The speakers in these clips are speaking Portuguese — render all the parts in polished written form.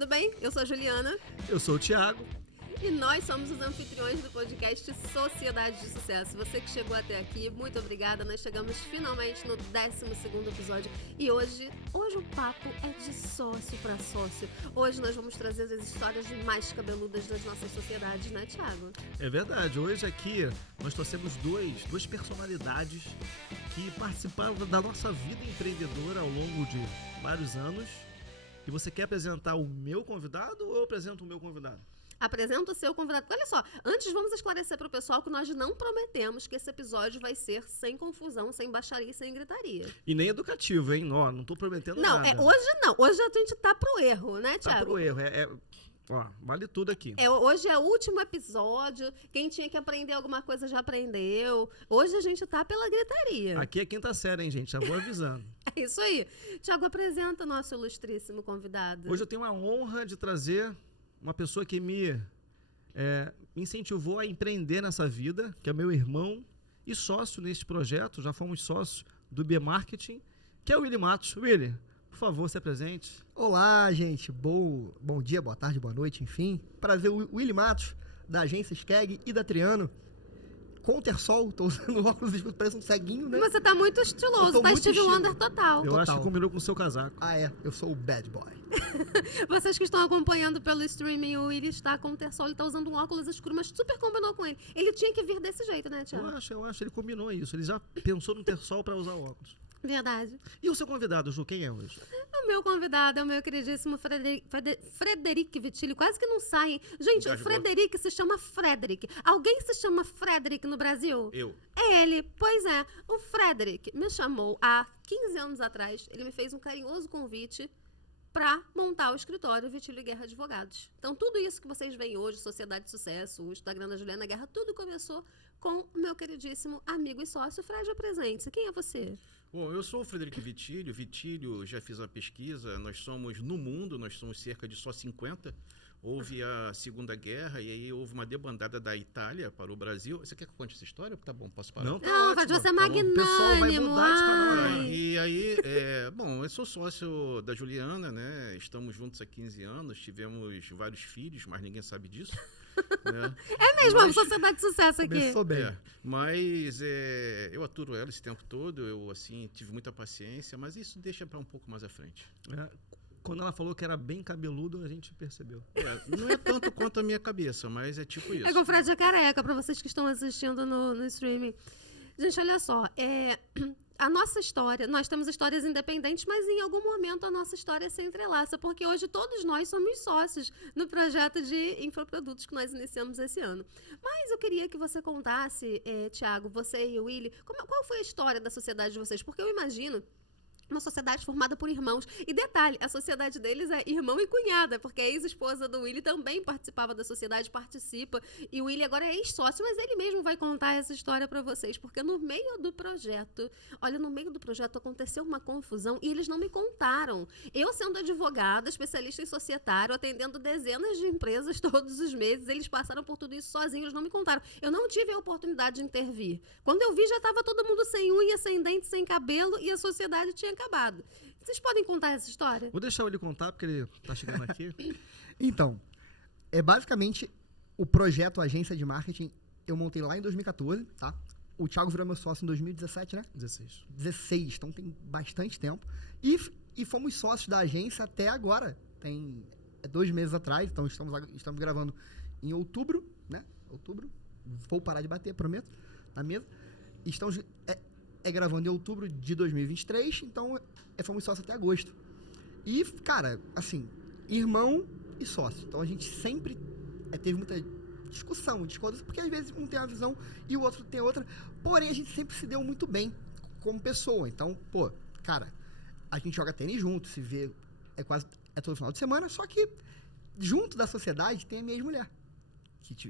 tudo bem? Eu sou a Juliana. Eu sou o Thiago. E nós somos os anfitriões do podcast Sociedade de Sucesso. Você que chegou até aqui, muito obrigada. Nós chegamos finalmente no 12º episódio. E hoje o papo é de sócio para sócio. Hoje nós vamos trazer as histórias mais cabeludas das nossas sociedades, né, Thiago? É verdade. Hoje aqui nós trouxemos duas personalidades que participaram da nossa vida empreendedora ao longo de vários anos. E você quer apresentar o meu convidado ou eu apresento o meu convidado? Apresenta o seu convidado. Olha só, antes vamos esclarecer para o pessoal que nós não prometemos que esse episódio vai ser sem confusão, sem baixaria e sem gritaria. E nem educativo, hein? Não tô prometendo não, nada. Hoje não. Hoje a gente tá pro erro, né, Thiago? Tá pro erro. Ó, vale tudo aqui. Hoje é o último episódio. Quem tinha que aprender alguma coisa já aprendeu. Hoje a gente tá pela gritaria. Aqui é quinta série, hein, gente? Já vou avisando. É isso aí. Thiago, apresenta o nosso ilustríssimo convidado. Hoje eu tenho a honra de trazer uma pessoa que me incentivou a empreender nessa vida, que é meu irmão e sócio neste projeto. Já fomos sócios do B Marketing, que é o Willy Matos. Willy, por favor, se apresente. Olá, gente. Bom dia, boa tarde, boa noite, enfim. Prazer, Willy Matos, da agência Skeg e da Triano. Contersol, tô usando óculos escuros, parece um ceguinho, né? Você tá muito estiloso, tá Steve Wonder total. Eu acho que combinou com o seu casaco. Ah, eu sou o bad boy. Vocês que estão acompanhando pelo streaming, o Willy está com o Tersol, ele tá usando um óculos escuro, mas super combinou com ele. Ele tinha que vir desse jeito, né, Thiago? Eu acho, ele combinou isso. Ele já pensou no Tersol para usar óculos. Verdade. E o seu convidado, Ju, quem é hoje? O meu convidado é o meu queridíssimo Frederic Vitilli. Quase que não sai, hein? Gente, o Frederic se chama Frederic. Alguém se chama Frederic no Brasil? Eu. É ele. Pois é. O Frederic me chamou há 15 anos atrás. Ele me fez um carinhoso convite para montar o escritório Vitilli Guerra Advogados. Então, tudo isso que vocês veem hoje, Sociedade de Sucesso, o Instagram da Juliana Guerra, tudo começou com o meu queridíssimo amigo e sócio, Fred, apresente-se. Quem é você? Bom, eu sou o Frederic Vitilli. Vitilli, já fiz a pesquisa, nós somos, no mundo, nós somos cerca de só 50. Houve a Segunda Guerra e aí houve uma debandada da Itália para o Brasil. Você quer que eu conte essa história? Tá bom, posso parar? Não, tá Não, ótimo. Fred, você é magnânimo. O pessoal vai mudar de canal. Ai. E aí, bom, eu sou sócio da Juliana, né? Estamos juntos há 15 anos, tivemos vários filhos, mas ninguém sabe disso. Né? É mesmo, uma sociedade de sucesso aqui. Começou bem. Mas eu aturo ela esse tempo todo, eu assim tive muita paciência, mas isso deixa para um pouco mais à frente. Quando ela falou que era bem cabeludo, a gente percebeu. Não é tanto quanto a minha cabeça, mas é tipo isso. É que o Fred é careca, pra vocês que estão assistindo no streaming. Gente, olha só, a nossa história, nós temos histórias independentes, mas em algum momento a nossa história se entrelaça, porque hoje todos nós somos sócios no projeto de infoprodutos que nós iniciamos esse ano. Mas eu queria que você contasse, Thiago, você e o Willy, qual foi a história da sociedade de vocês? Porque eu imagino uma sociedade formada por irmãos. E detalhe, a sociedade deles é irmão e cunhada, porque a ex-esposa do Willy também participava da sociedade, participa. E o Willy agora é ex-sócio, mas ele mesmo vai contar essa história para vocês. Porque no meio do projeto aconteceu uma confusão e eles não me contaram. Eu, sendo advogada, especialista em societário, atendendo dezenas de empresas todos os meses, eles passaram por tudo isso sozinhos, não me contaram. Eu não tive a oportunidade de intervir. Quando eu vi, já estava todo mundo sem unha, sem dente, sem cabelo e a sociedade tinha acabado. Vocês podem contar essa história? Vou deixar ele contar, porque ele tá chegando aqui. Então, basicamente o projeto Agência de Marketing eu montei lá em 2014, tá? O Thiago virou meu sócio em 2017, né? 16, então tem bastante tempo. E fomos sócios da agência até agora. Tem 2 meses atrás, então estamos gravando em outubro, né? Outubro. Vou parar de bater, prometo, na mesa. Estamos gravando em outubro de 2023, então fomos sócios até agosto. E, cara, assim, irmão e sócio. Então a gente sempre teve muita discussão, porque às vezes um tem uma visão e o outro tem outra. Porém, a gente sempre se deu muito bem como pessoa. Então, cara, a gente joga tênis junto, se vê todo final de semana, só que junto da sociedade tem a minha ex-mulher.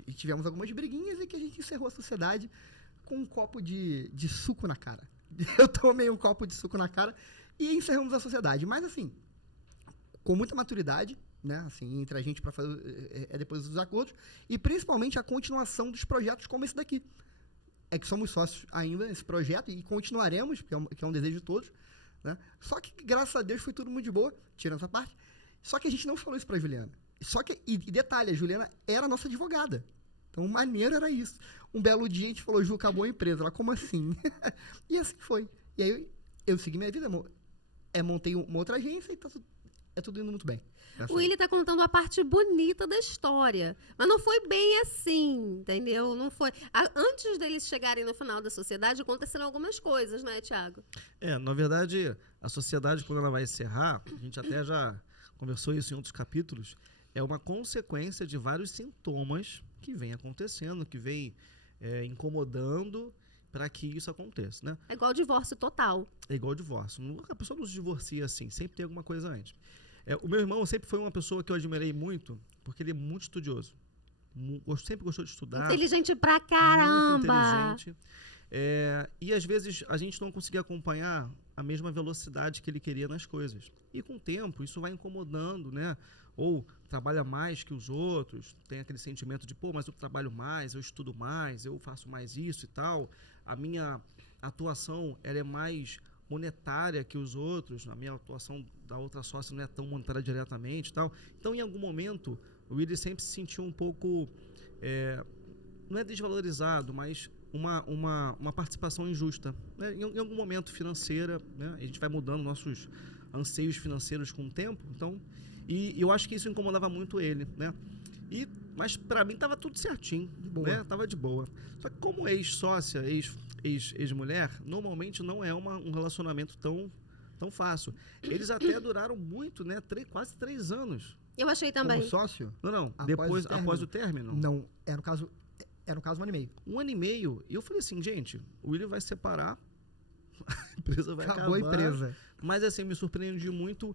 E tivemos algumas briguinhas e que a gente encerrou a sociedade com um copo de suco na cara. Eu tomei um copo de suco na cara e encerramos a sociedade. Mas, assim, com muita maturidade, né? Assim, entre a gente para fazer depois dos acordos e, principalmente, a continuação dos projetos como esse daqui. É que somos sócios ainda nesse projeto e continuaremos, que é um desejo de todos, né? Só que, graças a Deus, foi tudo muito de boa, tirando essa parte. Só que a gente não falou isso pra Juliana. E detalhe, a Juliana era a nossa advogada. Então, o maneiro era isso. Um belo dia, a gente falou, Ju, acabou a empresa. Ela, como assim? E assim foi. E aí, eu segui minha vida, montei uma outra agência e é tudo indo muito bem. O Willi tá contando a parte bonita da história. Mas não foi bem assim, entendeu? Não foi. Antes deles chegarem no final da sociedade, aconteceram algumas coisas, né, Thiago? Na verdade, a sociedade, quando ela vai encerrar, a gente até já conversou isso em outros capítulos, é uma consequência de vários sintomas que vem acontecendo, que vem incomodando para que isso aconteça, né? É igual divórcio total. É igual divórcio. A pessoa não se divorcia assim, sempre tem alguma coisa antes. O meu irmão sempre foi uma pessoa que eu admirei muito, porque ele é muito estudioso. Sempre gostou de estudar. Inteligente pra caramba! Muito inteligente. E às vezes a gente não conseguia acompanhar a mesma velocidade que ele queria nas coisas. E com o tempo isso vai incomodando, né? Ou trabalha mais que os outros, tem aquele sentimento de, mas eu trabalho mais, eu estudo mais, eu faço mais isso e tal. A minha atuação ela é mais monetária que os outros, a minha atuação da outra sócia não é tão monetária diretamente e tal. Então, em algum momento, o Willi sempre se sentiu um pouco, não é desvalorizado, mas uma participação injusta, né? Em algum momento financeira, né? A gente vai mudando nossos anseios financeiros com o tempo, então, e eu acho que isso incomodava muito ele, né? Mas para mim estava tudo certinho, né? Tava de boa. Só que como ex-sócia, ex-mulher, normalmente não é um relacionamento tão fácil. Eles até duraram muito, né? Quase 3 anos. Eu achei também. Como sócio? Não. Após o término? Não, era no caso 1 ano e meio. 1 ano e meio. E eu falei assim, gente, o Willi vai separar, a empresa vai acabar. Acabou a empresa. Mas assim, me surpreendi muito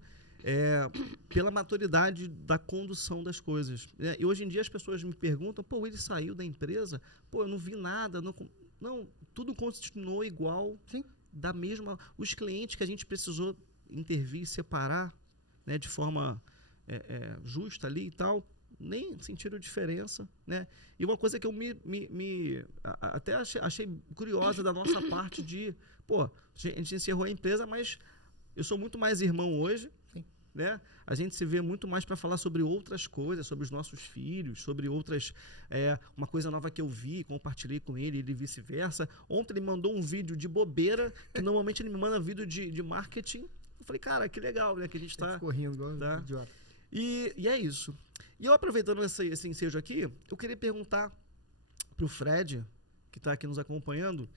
pela maturidade da condução das coisas. E hoje em dia as pessoas me perguntam, ele saiu da empresa? Eu não vi nada. Não, tudo continuou igual. Sim. Da mesma. Os clientes que a gente precisou intervir e separar, né, de forma justa ali e tal, nem sentiram diferença, né? E uma coisa que eu até achei curiosa da nossa parte a gente encerrou a empresa, mas eu sou muito mais irmão hoje, né? A gente se vê muito mais para falar sobre outras coisas, sobre os nossos filhos, sobre outras... uma coisa nova que eu vi, compartilhei com ele e vice-versa. Ontem ele mandou um vídeo de bobeira, que normalmente ele me manda vídeo de marketing. Eu falei, cara, que legal, né? Que a gente está... correndo igual tá? idiota. E é isso. E eu, aproveitando esse ensejo aqui, eu queria perguntar para o Fred, que está aqui nos acompanhando,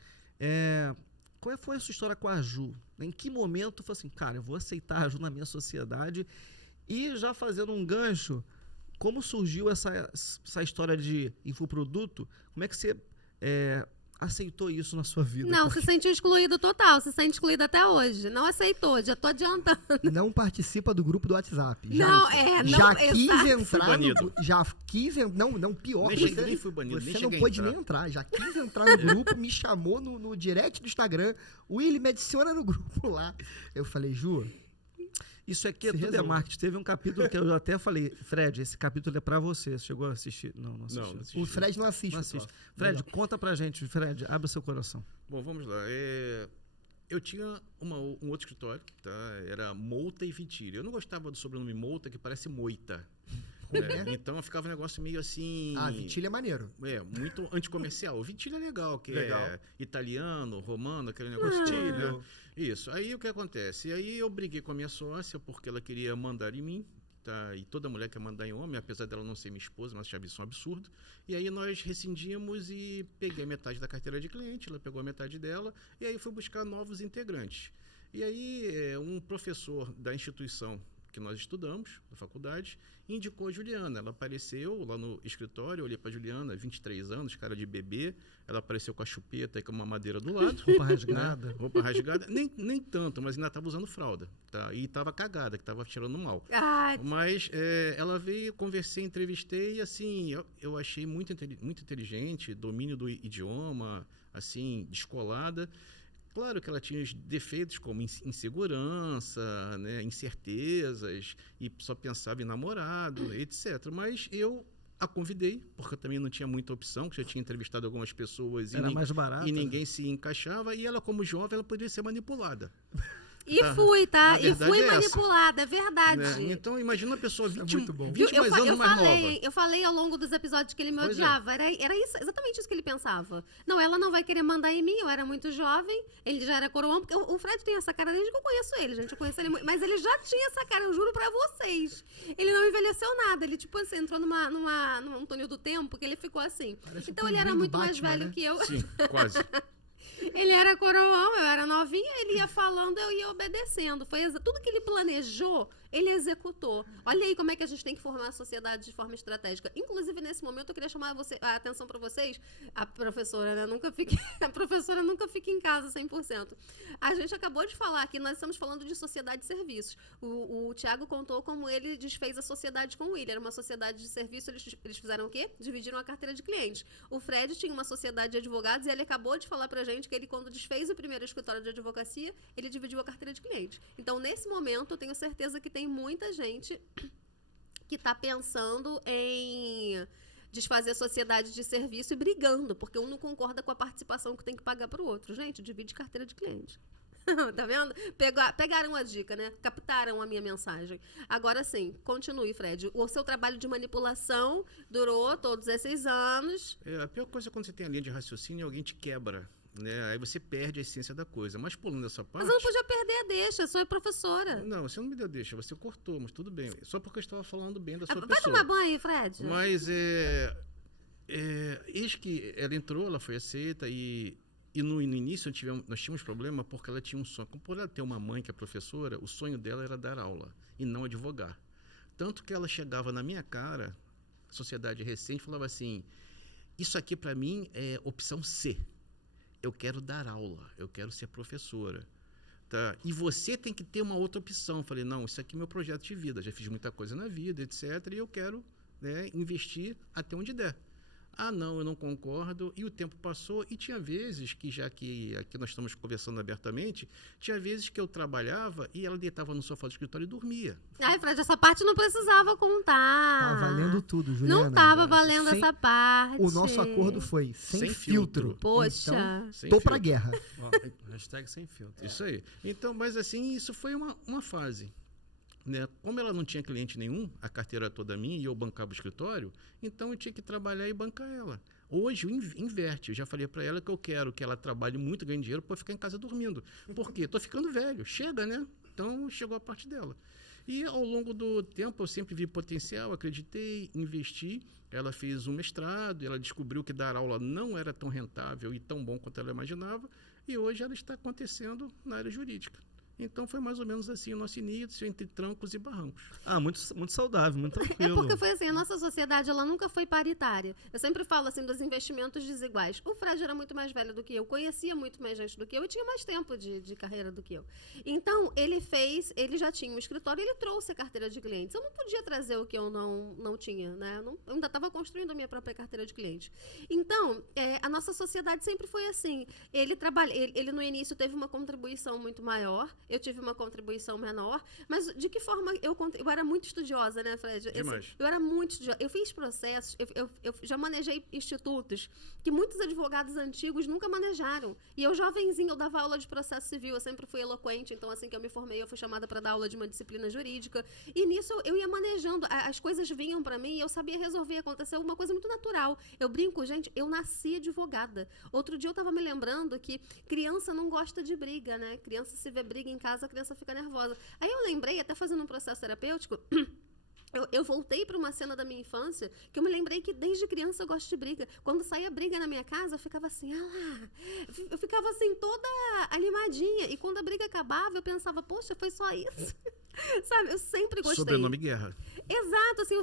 qual foi a sua história com a Ju? Em que momento foi assim, cara, eu vou aceitar a Ju na minha sociedade? E já fazendo um gancho, como surgiu essa história de infoproduto? Como é que você aceitou isso na sua vida? Não, se sentiu excluído total, se sente excluído até hoje. Não aceitou, já tô adiantando. Não participa do grupo do WhatsApp. Já quis entrar banido. Não, pior. Nem fui banido, você nem não cheguei a pôde entrar. nem entrar. Já quis entrar no grupo, me chamou no direct do Instagram. Willi, me adiciona no grupo lá. Eu falei, Ju... Isso aqui tudo é marketing. Teve um capítulo que eu até falei, Fred, esse capítulo é pra você. Você chegou a assistir? Não assistiu. O Fred não assiste. Não assiste. Fred, conta pra gente. Fred, abre seu coração. Bom, vamos lá. Eu tinha um outro escritório, tá? Era Mouta e Vitílio. Eu não gostava do sobrenome Mouta, que parece moita. Então ficava um negócio meio assim... Vitílio é maneiro. Muito anticomercial. O Vitílio é legal, que é italiano, romano, aquele negócio. Vitílio. Isso. Aí o que acontece? Aí eu briguei com a minha sócia porque ela queria mandar em mim, tá? E toda mulher quer mandar em homem, apesar dela não ser minha esposa, mas achava isso um absurdo. E aí nós rescindimos e peguei metade da carteira de cliente, ela pegou a metade dela, e aí fui buscar novos integrantes. E aí um professor da instituição que nós estudamos, da faculdade, indicou a Juliana. Ela apareceu lá no escritório, eu olhei para a Juliana, 23 anos, cara de bebê, ela apareceu com a chupeta e com uma madeira do lado. Roupa rasgada. Né? Roupa rasgada, nem tanto, mas ainda estava usando fralda, tá? E estava cagada, que estava tirando mal. Mas ela veio, conversei, entrevistei, e assim, eu achei muito inteligente, domínio do idioma, assim, descolada. Claro que ela tinha os defeitos como insegurança, né, incertezas, e só pensava em namorado, etc. Mas eu a convidei, porque eu também não tinha muita opção, porque eu já tinha entrevistado algumas pessoas Era mais barato, e ninguém se encaixava. E ela, como jovem, ela poderia ser manipulada. E fui, tá? A E verdade fui é essa. manipulada, é verdade. Né? Então, imagina uma pessoa Isso é 20, muito bom. 22 anos mais nova. Eu falei ao longo dos episódios que ele me Pois é. odiava. Era isso, exatamente isso que ele pensava. Não, ela não vai querer mandar em mim, eu era muito jovem, ele já era coroão, porque o Fred tem essa cara desde que eu conheço ele, gente. Eu conheço ele muito, mas ele já tinha essa cara, eu juro pra vocês. Ele não envelheceu nada, ele, tipo assim, entrou num túnel do tempo que ele ficou assim. Parece Então o ele era pinguim do muito mais Batman, velho né? que eu. Sim, quase. Ele era coroão, eu era novinha, ele ia falando, eu ia obedecendo. Tudo que ele planejou, ele executou. Olha aí como é que a gente tem que formar a sociedade de forma estratégica. Inclusive, nesse momento, eu queria chamar a atenção para vocês. A professora, né, a professora nunca fica em casa 100%. A gente acabou de falar aqui, nós estamos falando de sociedade de serviços. O Thiago contou como ele desfez a sociedade com o William. Era uma sociedade de serviço, eles fizeram o quê? Dividiram a carteira de clientes. O Fred tinha uma sociedade de advogados e ele acabou de falar pra gente que ele, quando desfez o primeiro escritório de advocacia, ele dividiu a carteira de clientes. Então, nesse momento, eu tenho certeza que tem muita gente que está pensando em desfazer a sociedade de serviço e brigando, porque um não concorda com a participação que tem que pagar para o outro. Gente, divide carteira de cliente. Tá vendo? Pegaram a dica, né? Captaram a minha mensagem. Agora sim, continue, Fred. O seu trabalho de manipulação durou todos esses anos. A pior coisa é quando você tem a linha de raciocínio e alguém te quebra. Né? Aí você perde a essência da coisa. Mas pulando essa parte... Mas eu não podia perder a deixa, eu sou professora. Não, você não me deu deixa, você cortou, mas tudo bem. Só porque eu estava falando bem da sua Vai pessoa. tomar banho, Fred? Mas eis que ela entrou, ela foi aceita e no início nós tínhamos problema porque ela tinha um sonho. Por ela ter uma mãe que é professora, o sonho dela era dar aula e não advogar. Tanto que ela chegava na minha cara, sociedade recente, falava assim, isso aqui para mim é opção C. Eu quero dar aula, eu quero ser professora. Tá? E você tem que ter uma outra opção. Eu falei, não, isso aqui é meu projeto de vida, já fiz muita coisa na vida, etc. E eu quero, né, investir até onde der. Ah, não, eu não concordo. E o tempo passou e tinha vezes que, já que aqui nós estamos conversando abertamente, tinha vezes que eu trabalhava e ela deitava no sofá do escritório e dormia. Ai, Fred, essa parte não precisava contar. Tava valendo tudo, Juliana. Não tava valendo Sem- essa parte. O nosso acordo foi sem filtro. Poxa. Então, Sem tô pra filtro. guerra. Ó, hashtag sem filtro. Isso aí. Então, mas assim, isso foi uma fase. Né? Como ela não tinha cliente nenhum, a carteira toda minha e eu bancava o escritório, então eu tinha que trabalhar e bancar ela. Hoje inverte. Eu já falei para ela que eu quero que ela trabalhe muito, ganhe dinheiro para ficar em casa dormindo. Por quê? Estou ficando velho. Chega, né? Então chegou a parte dela. E ao longo do tempo eu sempre vi potencial, acreditei, investi. Ela fez um mestrado, ela descobriu que dar aula não era tão rentável e tão bom quanto ela imaginava. E hoje ela está acontecendo na área jurídica. Então foi mais ou menos assim o nosso início, entre trancos e barrancos. Ah, muito saudável, muito É tranquilo. porque foi assim, a nossa sociedade ela nunca foi paritária. Eu sempre falo assim dos investimentos desiguais. O Fred era muito mais velho do que eu, conhecia muito mais gente do que eu e tinha mais tempo de carreira do que eu. Então, ele já tinha um escritório, ele trouxe a carteira de clientes. Eu não podia trazer o que eu não tinha, né? Eu ainda estava construindo a minha própria carteira de clientes. Então, a nossa sociedade sempre foi assim. Ele no início teve uma contribuição muito maior, eu tive uma contribuição menor, mas de que forma eu era muito estudiosa, né, Fred? Demais. Eu era muito estudiosa. Eu fiz processos, eu já manejei institutos que muitos advogados antigos nunca manejaram. E eu, jovenzinha, eu dava aula de processo civil, eu sempre fui eloquente, então assim que eu me formei, eu fui chamada para dar aula de uma disciplina jurídica. E nisso eu ia manejando, as coisas vinham para mim e eu sabia resolver, aconteceu uma coisa muito natural. Eu brinco, gente, eu nasci advogada. Outro dia eu estava me lembrando que criança não gosta de briga, né? Criança se vê briga em casa, a criança fica nervosa. Aí eu lembrei, até fazendo um processo terapêutico, eu voltei para uma cena da minha infância que eu me lembrei que desde criança eu gosto de briga. Quando saía briga na minha casa, eu ficava assim, eu ficava assim toda animadinha. E quando a briga acabava, eu pensava, poxa, foi só isso. Sabe, eu sempre gostei. Sobrenome Guerra. Exato, assim,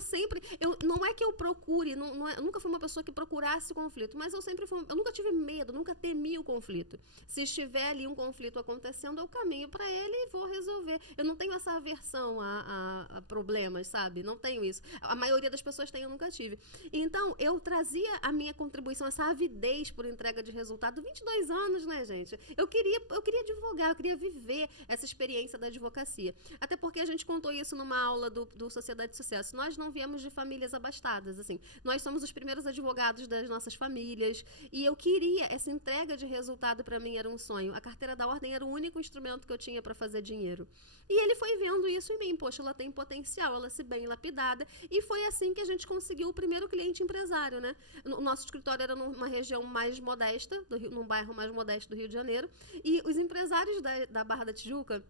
não é que eu procure, eu nunca fui uma pessoa que procurasse conflito, mas eu nunca tive medo, nunca temi o conflito. Se estiver ali um conflito acontecendo, eu caminho para ele e vou resolver. Eu não tenho essa aversão a problemas, sabe? Não tenho isso. A maioria das pessoas tem, eu nunca tive. Então, eu trazia a minha contribuição, essa avidez por entrega de resultado, 22 anos, né, gente? Eu queria advogar, eu queria viver essa experiência da advocacia. Até porque a gente contou isso numa aula do Sociedade de Sucesso. Nós não viemos de famílias abastadas, assim. Nós somos os primeiros advogados das nossas famílias e eu queria, essa entrega de resultado para mim era um sonho. A carteira da ordem era o único instrumento que eu tinha para fazer dinheiro. E ele foi vendo isso em mim. Poxa, ela tem potencial, ela se bem lapidada. E foi assim que a gente conseguiu o primeiro cliente empresário, né? O nosso escritório era numa região mais modesta, num bairro mais modesto do Rio de Janeiro. E os empresários da Barra da Tijuca,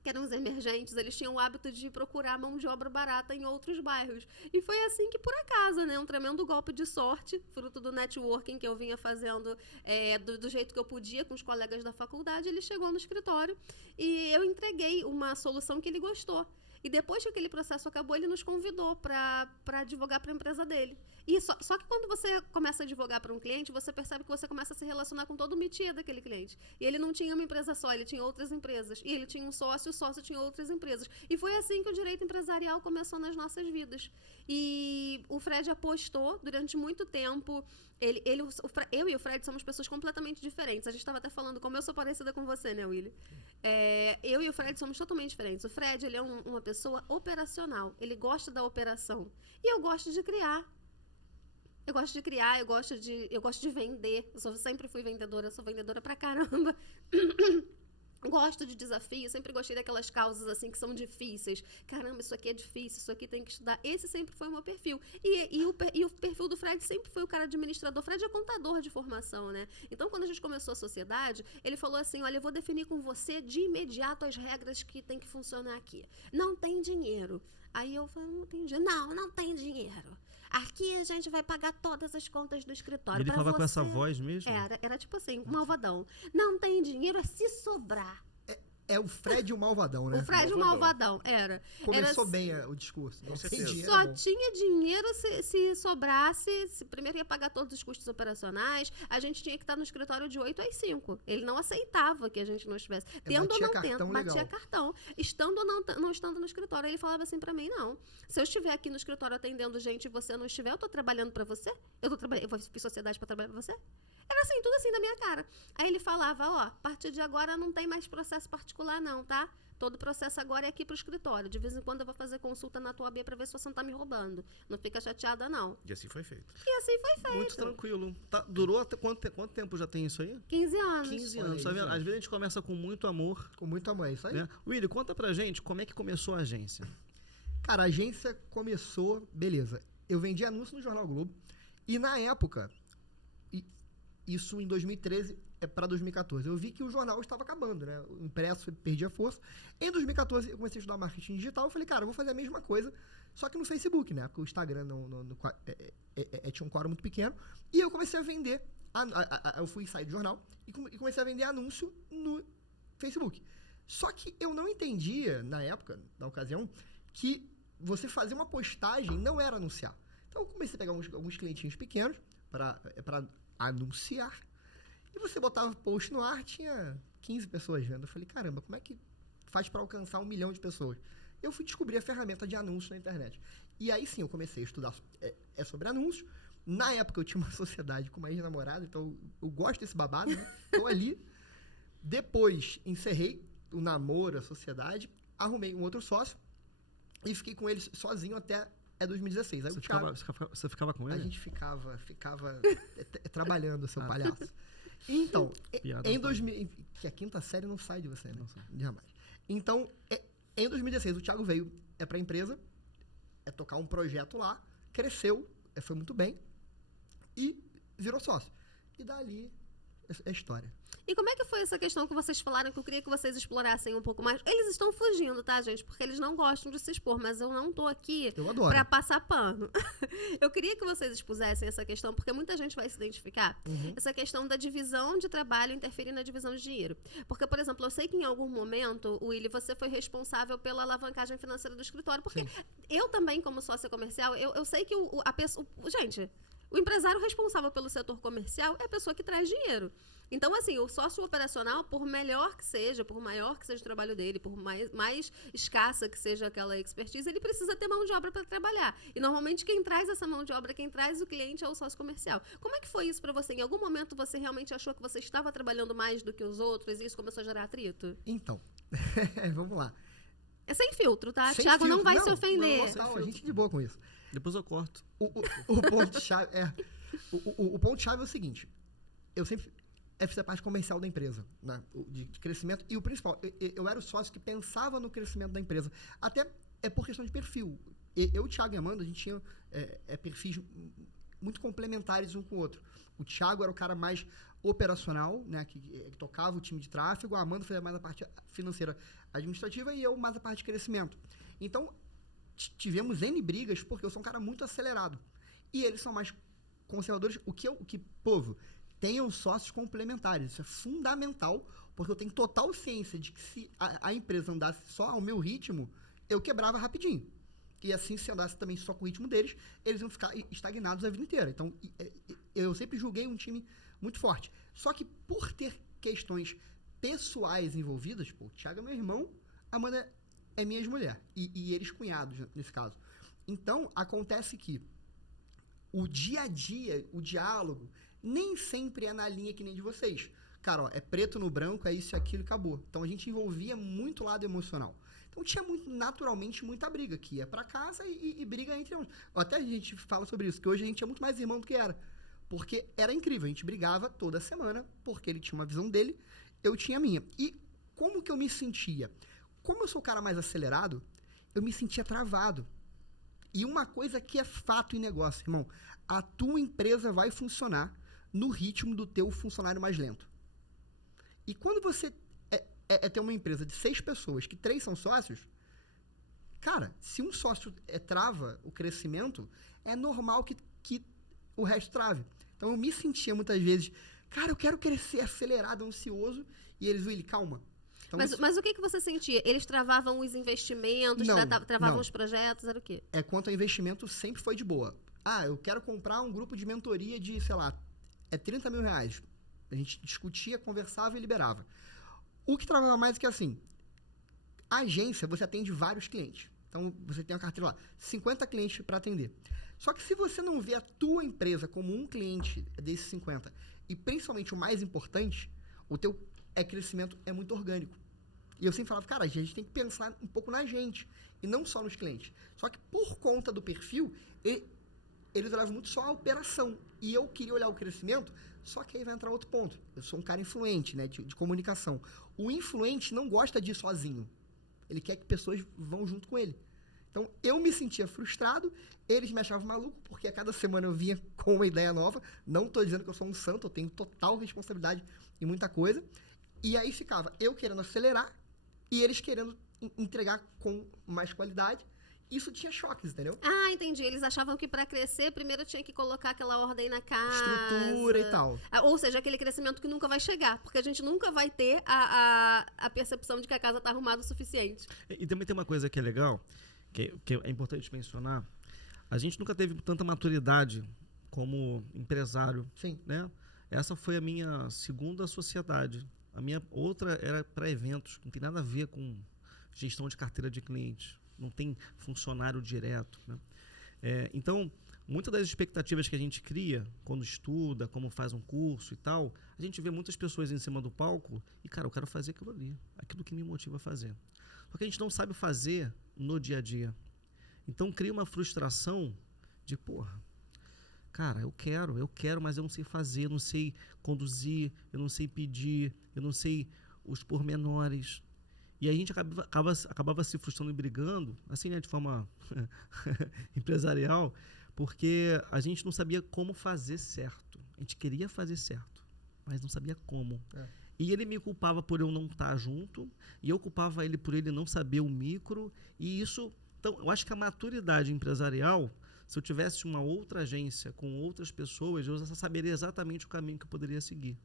que eram os emergentes, eles tinham o hábito de procurar mão de obra barata em outros bairros. E foi assim que, por acaso, né, um tremendo golpe de sorte, fruto do networking que eu vinha fazendo do jeito que eu podia com os colegas da faculdade, ele chegou no escritório e eu entreguei uma solução que ele gostou. E depois que aquele processo acabou, ele nos convidou para advogar para a empresa dele. E só que quando você começa a advogar para um cliente, você percebe que você começa a se relacionar com todo o métier daquele cliente. E ele não tinha uma empresa só, ele tinha outras empresas. E ele tinha um sócio, o sócio tinha outras empresas. E foi assim que o direito empresarial começou nas nossas vidas. E o Fred apostou durante muito tempo. Eu e o Fred somos pessoas completamente diferentes. A gente estava até falando como eu sou parecida com você, né, Willy? Eu e o Fred somos totalmente diferentes. O Fred, ele é uma pessoa operacional. Ele gosta da operação. E eu gosto de criar. Eu gosto de vender. Sempre fui vendedora, sou vendedora pra caramba. Gosto de desafio, sempre gostei daquelas causas assim que são difíceis. Caramba, isso aqui é difícil, isso aqui tem que estudar. Esse sempre foi o meu perfil. E o perfil do Fred sempre foi o cara administrador. Fred é contador de formação, né? Então, quando a gente começou a sociedade, ele falou assim, olha, eu vou definir com você de imediato as regras que tem que funcionar aqui. Não tem dinheiro. Aí eu falei, não tem dinheiro. Não tem dinheiro. Aqui a gente vai pagar todas as contas do escritório. Ele falava com essa voz mesmo? Era tipo assim, malvadão. Não tem dinheiro, é se sobrar. É o Fred o malvadão, né? O Fred o malvadão, era. Começou bem o discurso. Com certeza. Só tinha dinheiro se sobrasse, primeiro ia pagar todos os custos operacionais, a gente tinha que estar no escritório de 8 às 5. Ele não aceitava que a gente não estivesse. Tendo ou não tendo, batia cartão. Estando ou não estando no escritório, ele falava assim pra mim, não. Se eu estiver aqui no escritório atendendo gente e você não estiver, eu tô trabalhando pra você? Eu fiz sociedade pra trabalhar pra você? Era assim, tudo assim na minha cara. Aí ele falava, ó, a partir de agora não tem mais processo particular não, tá? Todo processo agora é aqui pro escritório. De vez em quando eu vou fazer consulta na tua B pra ver se você não tá me roubando. Não fica chateada, não. E assim foi feito. E assim foi feito. Muito tranquilo. Durou até quanto tempo já tem isso aí? 15 anos. 15 anos, tá vendo? Às vezes a gente começa com muito amor. Com muito amor, é isso aí. Né? Willy, conta pra gente como é que começou a agência. Cara, a agência começou, beleza. Eu vendi anúncio no Jornal Globo. E na época, isso em 2013 para 2014, eu vi que o jornal estava acabando, né? O impresso perdia força. Em 2014, eu comecei a estudar marketing digital. Eu falei, cara, eu vou fazer a mesma coisa, só que no Facebook, né? Porque o Instagram tinha um quadro muito pequeno. E eu comecei a vender. Eu fui sair do jornal e comecei a vender anúncio no Facebook. Só que eu não entendia, na época, na ocasião, que você fazer uma postagem não era anunciar. Então, eu comecei a pegar alguns clientinhos pequenos para anunciar. E você botava post no ar, tinha 15 pessoas vendo. Eu falei, caramba, como é que faz para alcançar 1 milhão de pessoas? Eu fui descobrir a ferramenta de anúncio na internet. E aí sim, eu comecei a estudar sobre anúncios. Na época, eu tinha uma sociedade com uma ex-namorada, então eu gosto desse babado, né? Então ali, depois encerrei o namoro, a sociedade, arrumei um outro sócio e fiquei com ele sozinho até 2016. Aí você ficava com ele? A gente ficava trabalhando, seu palhaço. Então, em 2000... Que a quinta série não sai de você, né? Não sai. Jamais. Então, em 2016, o Thiago veio para a empresa, tocar um projeto lá, cresceu, foi muito bem, e virou sócio. E dali é história. E como é que foi essa questão que vocês falaram, que eu queria que vocês explorassem um pouco mais? Eles estão fugindo, tá, gente? Porque eles não gostam de se expor, mas eu não tô aqui pra passar pano. Eu queria que vocês expusessem essa questão, porque muita gente vai se identificar. Essa questão da divisão de trabalho interferir na divisão de dinheiro. Porque, por exemplo, eu sei que em algum momento, Willy, você foi responsável pela alavancagem financeira do escritório, porque eu também, como sócia comercial, eu sei que a pessoa... Gente, o empresário responsável pelo setor comercial é a pessoa que traz dinheiro. Então, assim, o sócio operacional, por melhor que seja, por maior que seja o trabalho dele, por mais escassa que seja aquela expertise, ele precisa ter mão de obra para trabalhar. E, normalmente, quem traz essa mão de obra, quem traz o cliente é o sócio comercial. Como é que foi isso para você? Em algum momento, você realmente achou que você estava trabalhando mais do que os outros e isso começou a gerar atrito? Então, vamos lá. É sem filtro, tá? Sem Thiago não filtro. vai se ofender. Não, a gente de boa com isso. Depois eu corto. O ponto-chave o ponto-chave é o seguinte. Eu sempre fiz a parte comercial da empresa, né? De crescimento. E o principal, eu era o sócio que pensava no crescimento da empresa. Até é por questão de perfil. Eu, o Thiago e a Amanda, a gente tinha perfis muito complementares um com o outro. O Thiago era o cara mais operacional, né? Que tocava o time de tráfego. A Amanda fazia mais a parte financeira administrativa e eu mais a parte de crescimento. Então, tivemos N brigas porque eu sou um cara muito acelerado. E eles são mais conservadores. Povo, tenham sócios complementares. Isso é fundamental, porque eu tenho total ciência de que se a empresa andasse só ao meu ritmo, eu quebrava rapidinho. E assim, se andasse também só com o ritmo deles, eles iam ficar estagnados a vida inteira. Então, eu sempre julguei um time muito forte. Só que por ter questões pessoais envolvidas, o Thiago é meu irmão, a Amanda é minha ex-mulher. E eles cunhados, nesse caso. Então, acontece que o dia a dia, o diálogo, nem sempre é na linha que nem de vocês. Cara, ó, é preto no branco, é isso e aquilo e acabou. Então, a gente envolvia muito o lado emocional. Então, tinha naturalmente muita briga, que ia pra casa e briga entre uns. Até a gente fala sobre isso, que hoje a gente é muito mais irmão do que era. Porque era incrível, a gente brigava toda semana, porque ele tinha uma visão dele, eu tinha a minha. E como que eu me sentia? Como eu sou o cara mais acelerado, eu me sentia travado. E uma coisa que é fato em negócio, irmão, a tua empresa vai funcionar no ritmo do teu funcionário mais lento. E quando você ter uma empresa de 6 pessoas, que 3 são sócios, cara, se um sócio trava o crescimento, é normal que o resto trave. Então, eu me sentia muitas vezes, cara, eu quero crescer acelerado, ansioso, e eles, Willy, calma. Então, mas o que você sentia? Eles travavam os investimentos, travavam os projetos, era o quê? Quanto ao investimento, sempre foi de boa. Ah, eu quero comprar um grupo de mentoria de, sei lá, 30 mil reais. A gente discutia, conversava e liberava. O que travava mais é que, assim, a agência, você atende vários clientes. Então, você tem uma carteira lá, 50 clientes para atender. Só que se você não vê a tua empresa como um cliente desses 50, e principalmente o mais importante, o teu crescimento é muito orgânico. E eu sempre falava, cara, a gente tem que pensar um pouco na gente, e não só nos clientes. Só que por conta do perfil, eles olhavam muito só a operação. E eu queria olhar o crescimento, só que aí vai entrar outro ponto. Eu sou um cara influente, né, de comunicação. O influente não gosta de ir sozinho. Ele quer que pessoas vão junto com ele. Então, eu me sentia frustrado, eles me achavam maluco, porque a cada semana eu vinha com uma ideia nova. Não estou dizendo que eu sou um santo, eu tenho total responsabilidade em muita coisa. E aí ficava eu querendo acelerar e eles querendo entregar com mais qualidade. Isso tinha choques, entendeu? Ah, entendi. Eles achavam que para crescer, primeiro tinha que colocar aquela ordem na casa. Estrutura e tal. Ou seja, aquele crescimento que nunca vai chegar. Porque a gente nunca vai ter a percepção de que a casa está arrumada o suficiente. E também tem uma coisa que é legal, que é importante mencionar. A gente nunca teve tanta maturidade como empresário. Sim. Né? Essa foi a minha segunda sociedade. A minha outra era para eventos. Não tem nada a ver com gestão de carteira de clientes. Não tem funcionário direto. Né? Então, muitas das expectativas que a gente cria quando estuda, como faz um curso e tal, a gente vê muitas pessoas em cima do palco e, cara, eu quero fazer aquilo ali, aquilo que me motiva a fazer. Só que a gente não sabe fazer no dia a dia. Então, cria uma frustração de, porra, cara, eu quero, mas eu não sei fazer, eu não sei conduzir, eu não sei pedir, eu não sei os pormenores. E a gente acabava se frustrando e brigando, assim, né, de forma empresarial, porque a gente não sabia como fazer certo. A gente queria fazer certo, mas não sabia como. E ele me culpava por eu não estar junto, e eu culpava ele por ele não saber o micro, e isso... Então, eu acho que a maturidade empresarial, se eu tivesse uma outra agência com outras pessoas, eu já saberia exatamente o caminho que eu poderia seguir.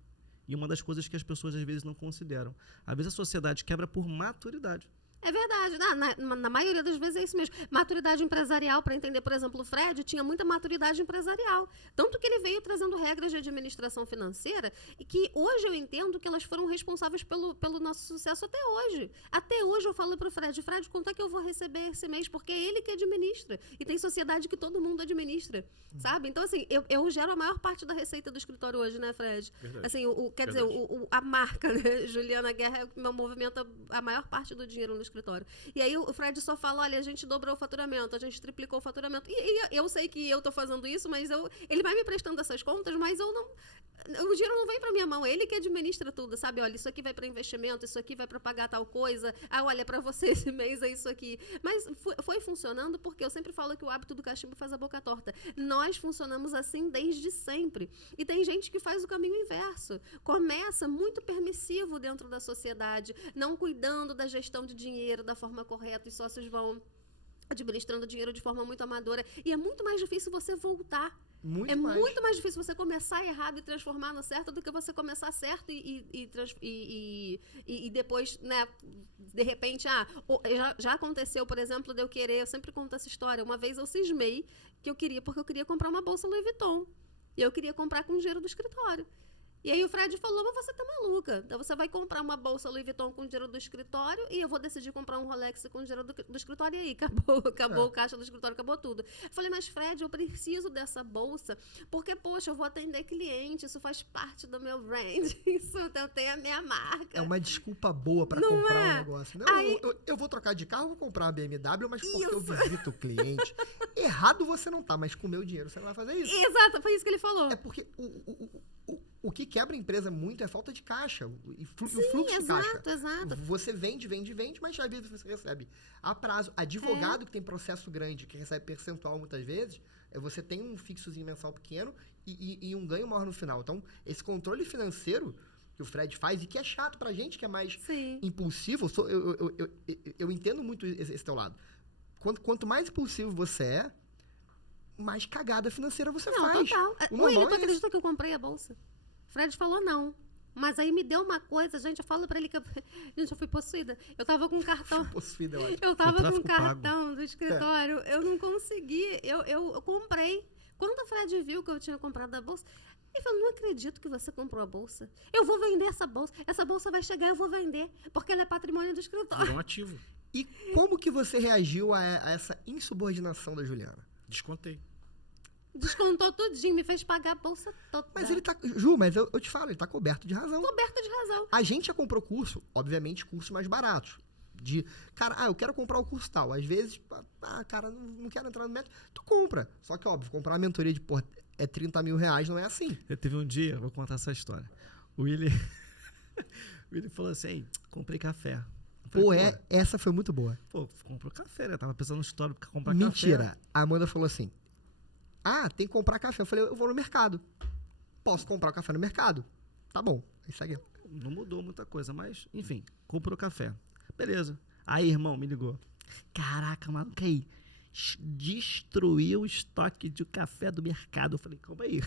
E uma das coisas que as pessoas às vezes não consideram. Às vezes a sociedade quebra por maturidade. É verdade. Na maioria das vezes é isso mesmo. Maturidade empresarial, para entender, por exemplo, o Fred tinha muita maturidade empresarial. Tanto que ele veio trazendo regras de administração financeira e que hoje eu entendo que elas foram responsáveis pelo nosso sucesso até hoje. Até hoje eu falo para o Fred, quanto é que eu vou receber esse mês? Porque é ele que administra. E tem sociedade que todo mundo administra, sabe? Então, assim, eu gero a maior parte da receita do escritório hoje, né, Fred? Verdade. Assim, quer dizer, a marca, né? Juliana Guerra movimenta a maior parte do dinheiro no escritório. escritório. E aí o Fred só fala, olha, a gente dobrou o faturamento, a gente triplicou o faturamento. E eu sei que eu tô fazendo isso, mas ele vai me prestando essas contas, mas eu não... O dinheiro não vem para minha mão, ele que administra tudo, sabe? Olha, isso aqui vai para investimento, isso aqui vai para pagar tal coisa. Ah, olha, para você esse mês é isso aqui. Mas foi funcionando porque eu sempre falo que o hábito do cachimbo faz a boca torta. Nós funcionamos assim desde sempre. E tem gente que faz o caminho inverso. Começa muito permissivo dentro da sociedade, não cuidando da gestão de dinheiro da forma correta. Os sócios vão administrando dinheiro de forma muito amadora. E é muito mais difícil você voltar. Muito mais difícil você começar errado e transformar no certo do que você começar certo e depois, né, de repente, já aconteceu, por exemplo, de eu querer, eu sempre conto essa história, uma vez eu cismei porque eu queria comprar uma bolsa Louis Vuitton, e eu queria comprar com o dinheiro do escritório. E aí o Fred falou, mas você tá maluca. Então você vai comprar uma bolsa Louis Vuitton com o dinheiro do escritório e eu vou decidir comprar um Rolex com o dinheiro do escritório. E aí, acabou o caixa do escritório, acabou tudo. Eu falei, mas Fred, eu preciso dessa bolsa porque, poxa, eu vou atender cliente, isso faz parte do meu brand. Isso, eu tenho a minha marca. É uma desculpa boa pra comprar um negócio. Não, Aí, eu vou trocar de carro, vou comprar uma BMW, mas porque eu visito o cliente. Errado você não tá, mas com o meu dinheiro você não vai fazer isso. Exato, foi isso que ele falou. É porque o que quebra a empresa muito é falta de caixa, o fluxo de caixa. Exato. Você vende, mas às vezes você recebe a prazo. Advogado que tem processo grande, que recebe percentual muitas vezes, você tem um fixozinho mensal pequeno e um ganho maior no final. Então, esse controle financeiro que o Fred faz e que é chato pra gente, que é mais impulsivo, eu entendo muito esse teu lado. Quanto mais impulsivo você é, mais cagada financeira você faz. Total. William, tu acredita que eu comprei a bolsa? Fred falou não. Mas aí me deu uma coisa, gente, eu falo pra ele que gente, eu fui possuída. Eu tava com um cartão. Possuída, eu acho. Eu tava com um cartão do escritório. Eu não consegui. Eu comprei. Quando o Fred viu que eu tinha comprado a bolsa, ele falou, não acredito que você comprou a bolsa. Eu vou vender essa bolsa. Essa bolsa vai chegar, eu vou vender. Porque ela é patrimônio do escritório. Virou um ativo. E como que você reagiu a essa insubordinação da Juliana? Descontei. Descontou tudinho, me fez pagar a bolsa toda. Mas ele tá... Ju, mas eu te falo, ele tá coberto de razão. Coberto de razão. A gente já comprou curso, obviamente, cursos mais baratos. Cara, eu quero comprar o curso tal. Às vezes, cara, não quero entrar no método. Tu compra. Só que, óbvio, comprar uma mentoria de, 30 mil reais não é assim. Eu teve um dia, vou contar essa história. O Willi falou assim, comprei café. Falei, essa foi muito boa. Pô, comprou café, né? Tava pensando no histórico pra comprar Mentira. café. A Amanda falou assim, tem que comprar café. Eu falei, eu vou no mercado. Posso comprar o café no mercado? Tá bom. Aí segue. Não mudou muita coisa, mas, enfim, comprou café. Beleza. Aí, irmão, me ligou. Caraca, maluco, aí. Destruiu o estoque de café do mercado. Eu falei, calma aí.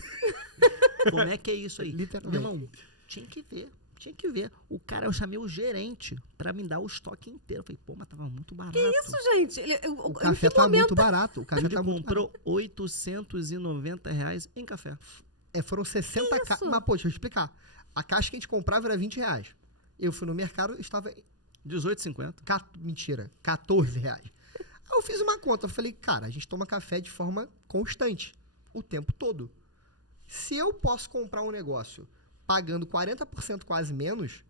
Como é que é isso aí? Literalmente. Meu irmão, tinha que ver. O cara, eu chamei o gerente pra me dar o estoque inteiro. Eu falei, pô, mas tava muito barato. Que isso, gente? O café tá muito barato. O café Ele tá comprou R$890 em café. Foram 60 caixas. Mas, pô, deixa eu explicar. A caixa que a gente comprava era R$20. Eu fui no mercado, estava... R$18,50. Mentira, R$14. Aí eu fiz uma conta. Eu falei, cara, a gente toma café de forma constante. O tempo todo. Se eu posso comprar um negócio pagando 40% quase menos,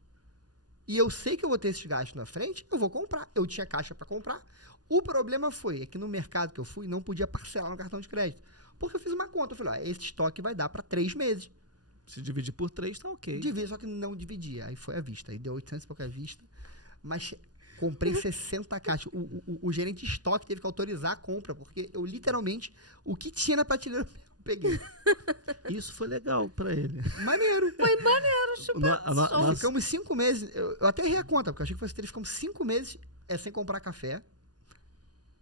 e eu sei que eu vou ter esses gastos na frente, eu vou comprar. Eu tinha caixa para comprar. O problema é que no mercado que eu fui, não podia parcelar no cartão de crédito. Porque eu fiz uma conta. Eu falei, esse estoque vai dar para 3 meses. Se dividir por 3, tá ok. Dividi, só que não dividia. Aí foi à vista. Aí deu 800 e pouca à vista. Mas comprei 60 caixas. O gerente de estoque teve que autorizar a compra, porque eu literalmente, o que tinha na prateleira, eu peguei. Isso foi legal pra ele. Maneiro. Foi maneiro, chupa. Ficamos 5 meses. Eu até errei a conta, porque eu achei que fosse 3. Ficamos 5 meses sem comprar café.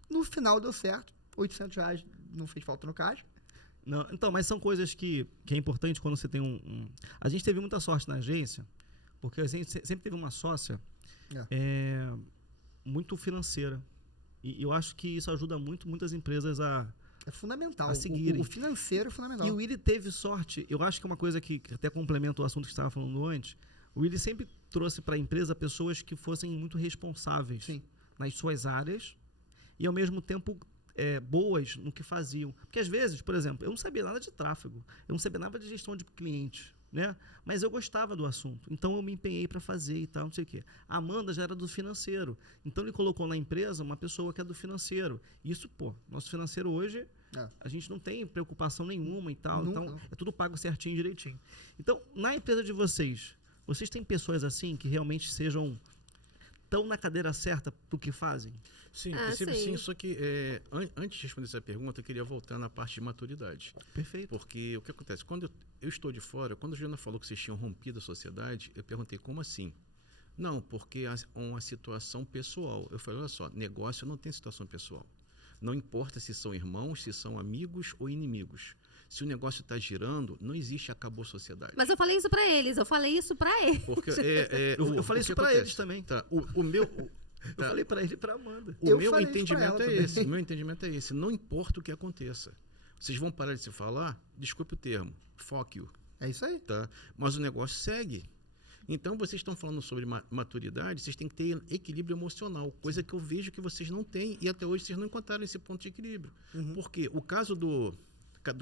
No final deu certo. R$800 não fez falta no caixa. Não, então, mas são coisas que é importante quando você tem A gente teve muita sorte na agência, porque a gente sempre teve uma sócia muito financeira. E eu acho que isso ajuda muitas empresas é fundamental. A seguirem. O financeiro é fundamental. E o Willi teve sorte. Eu acho que é uma coisa que até complementa o assunto que você estava falando antes. O Willi sempre trouxe para a empresa pessoas que fossem muito responsáveis nas suas áreas e, ao mesmo tempo, boas no que faziam. Porque, às vezes, por exemplo, eu não sabia nada de tráfego. Eu não sabia nada de gestão de cliente. né? Mas eu gostava do assunto, então eu me empenhei para fazer e tal, não sei o quê. A Amanda já era do financeiro, então ele colocou na empresa uma pessoa que é do financeiro. Isso, nosso financeiro hoje, a gente não tem preocupação nenhuma e tal, então é tudo pago certinho, direitinho. Então, na empresa de vocês têm pessoas assim que realmente estão na cadeira certa pro que fazem? Sim, sim, só que antes de responder essa pergunta, eu queria voltar na parte de maturidade. Perfeito. Porque o que acontece? Quando eu estou de fora, quando a Juliana falou que vocês tinham rompido a sociedade, eu perguntei, como assim? Não, porque é uma situação pessoal. Eu falei, olha só, negócio não tem situação pessoal. Não importa se são irmãos, se são amigos ou inimigos. Se o negócio está girando, não existe acabou sociedade. Mas eu falei isso para eles, Porque, eu falei isso para eles também. Tá, eu falei para ele e para Amanda. O meu entendimento é esse. O meu entendimento é esse. Não importa o que aconteça. Vocês vão parar de se falar, desculpe o termo, fuck you. É isso aí. Tá? Mas o negócio segue. Então, vocês estão falando sobre maturidade, vocês têm que ter equilíbrio emocional, coisa que eu vejo que vocês não têm e até hoje vocês não encontraram esse ponto de equilíbrio. Porque o caso do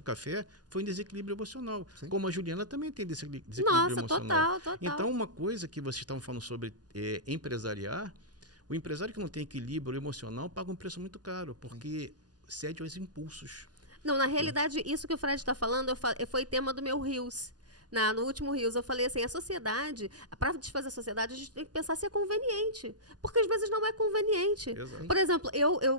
café foi um desequilíbrio emocional. Sim. Como a Juliana também tem desequilíbrio emocional. Total. Então, uma coisa que vocês estavam falando sobre empresariar, o empresário que não tem equilíbrio emocional paga um preço muito caro, porque cede aos impulsos. Não, na realidade, isso que o Fred está falando foi tema do meu Reels. No último Rios, eu falei assim, a sociedade, para desfazer a sociedade, a gente tem que pensar se é conveniente. Porque às vezes não é conveniente. Exato. Por exemplo,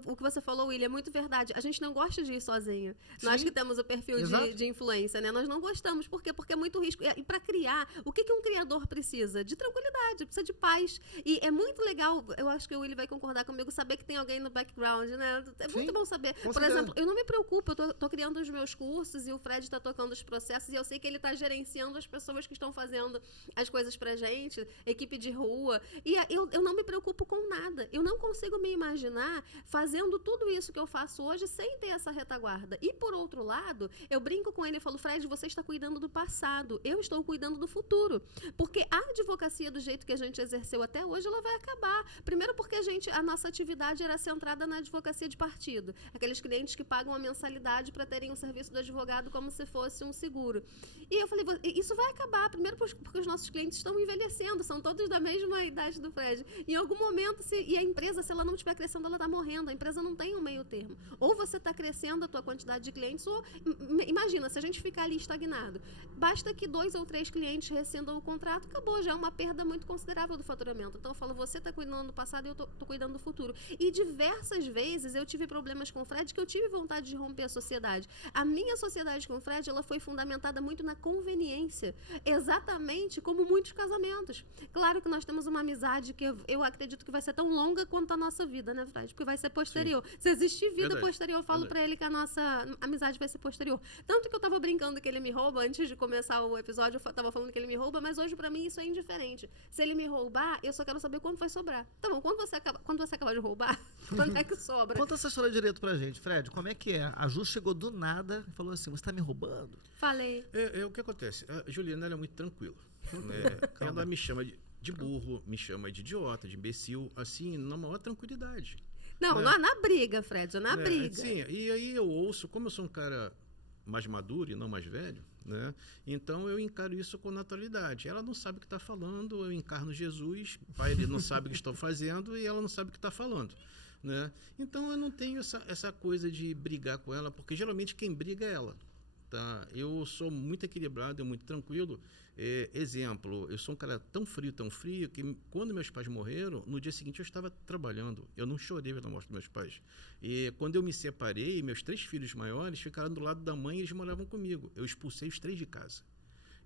o que você falou, William, é muito verdade. A gente não gosta de ir sozinho. Sim. Nós que temos o perfil de influência, né? Nós não gostamos. Por quê? Porque é muito risco. E para criar, o que um criador precisa? De tranquilidade, precisa de paz. E é muito legal, eu acho que o William vai concordar comigo, saber que tem alguém no background, né? É muito bom saber. Por exemplo, eu não me preocupo, eu tô criando os meus cursos e o Fred está tocando os processos e eu sei que ele está gerenciando as pessoas que estão fazendo as coisas pra gente, equipe de rua, e eu não me preocupo com nada, eu não consigo me imaginar fazendo tudo isso que eu faço hoje sem ter essa retaguarda. E por outro lado, eu brinco com ele e falo, Fred, você está cuidando do passado, eu estou cuidando do futuro, porque a advocacia do jeito que a gente exerceu até hoje, ela vai acabar. Primeiro porque a nossa atividade era centrada na advocacia de partido, aqueles clientes que pagam a mensalidade para terem o serviço do advogado como se fosse um seguro. E eu falei, isso vai acabar, primeiro porque os nossos clientes estão envelhecendo, são todos da mesma idade do Fred. Em algum momento, e a empresa, se ela não estiver crescendo, ela está morrendo. A empresa não tem um meio termo. Ou você está crescendo a tua quantidade de clientes, ou imagina, se a gente ficar ali estagnado, basta que 2 ou 3 clientes rescindam o contrato, acabou, já é uma perda muito considerável do faturamento. Então eu falo, você está cuidando do passado e eu estou cuidando do futuro. E diversas vezes eu tive problemas com o Fred que eu tive vontade de romper a sociedade. A minha sociedade com o Fred, ela foi fundamentada muito na conveniência, exatamente como muitos casamentos. Claro que nós temos uma amizade que eu acredito que vai ser tão longa quanto a nossa vida, né, Fred? Porque vai ser posterior. Sim. Se existir vida posterior, eu falo pra ele que a nossa amizade vai ser posterior. Tanto que eu tava brincando que ele me rouba, antes de começar o episódio, eu tava falando que ele me rouba, mas hoje pra mim isso é indiferente. Se ele me roubar, eu só quero saber quando vai sobrar. Tá bom, quando você acabar de roubar, quando é que sobra? Conta essa história direito pra gente, Fred. Como é que é? A Ju chegou do nada e falou assim, você tá me roubando? Falei. O que acontece? A Juliana, ela é muito tranquila. Ela me chama de burro, me chama de idiota, de imbecil, assim, na maior tranquilidade. Não, na briga, Fred, na briga. Sim, e aí eu ouço, como eu sou um cara mais maduro e não mais velho, né? Então eu encaro isso com naturalidade. Ela não sabe o que está falando, eu encarno Jesus, pai, ele não sabe o que estou fazendo e ela não sabe o que está falando. Né? Então eu não tenho essa coisa de brigar com ela, porque geralmente quem briga é ela. Tá? Eu sou muito equilibrado, muito tranquilo. Exemplo, eu sou um cara tão frio, que quando meus pais morreram, no dia seguinte eu estava trabalhando. Eu não chorei pela morte dos meus pais. E quando eu me separei, meus 3 filhos maiores ficaram do lado da mãe e eles moravam comigo. Eu expulsei os 3 de casa.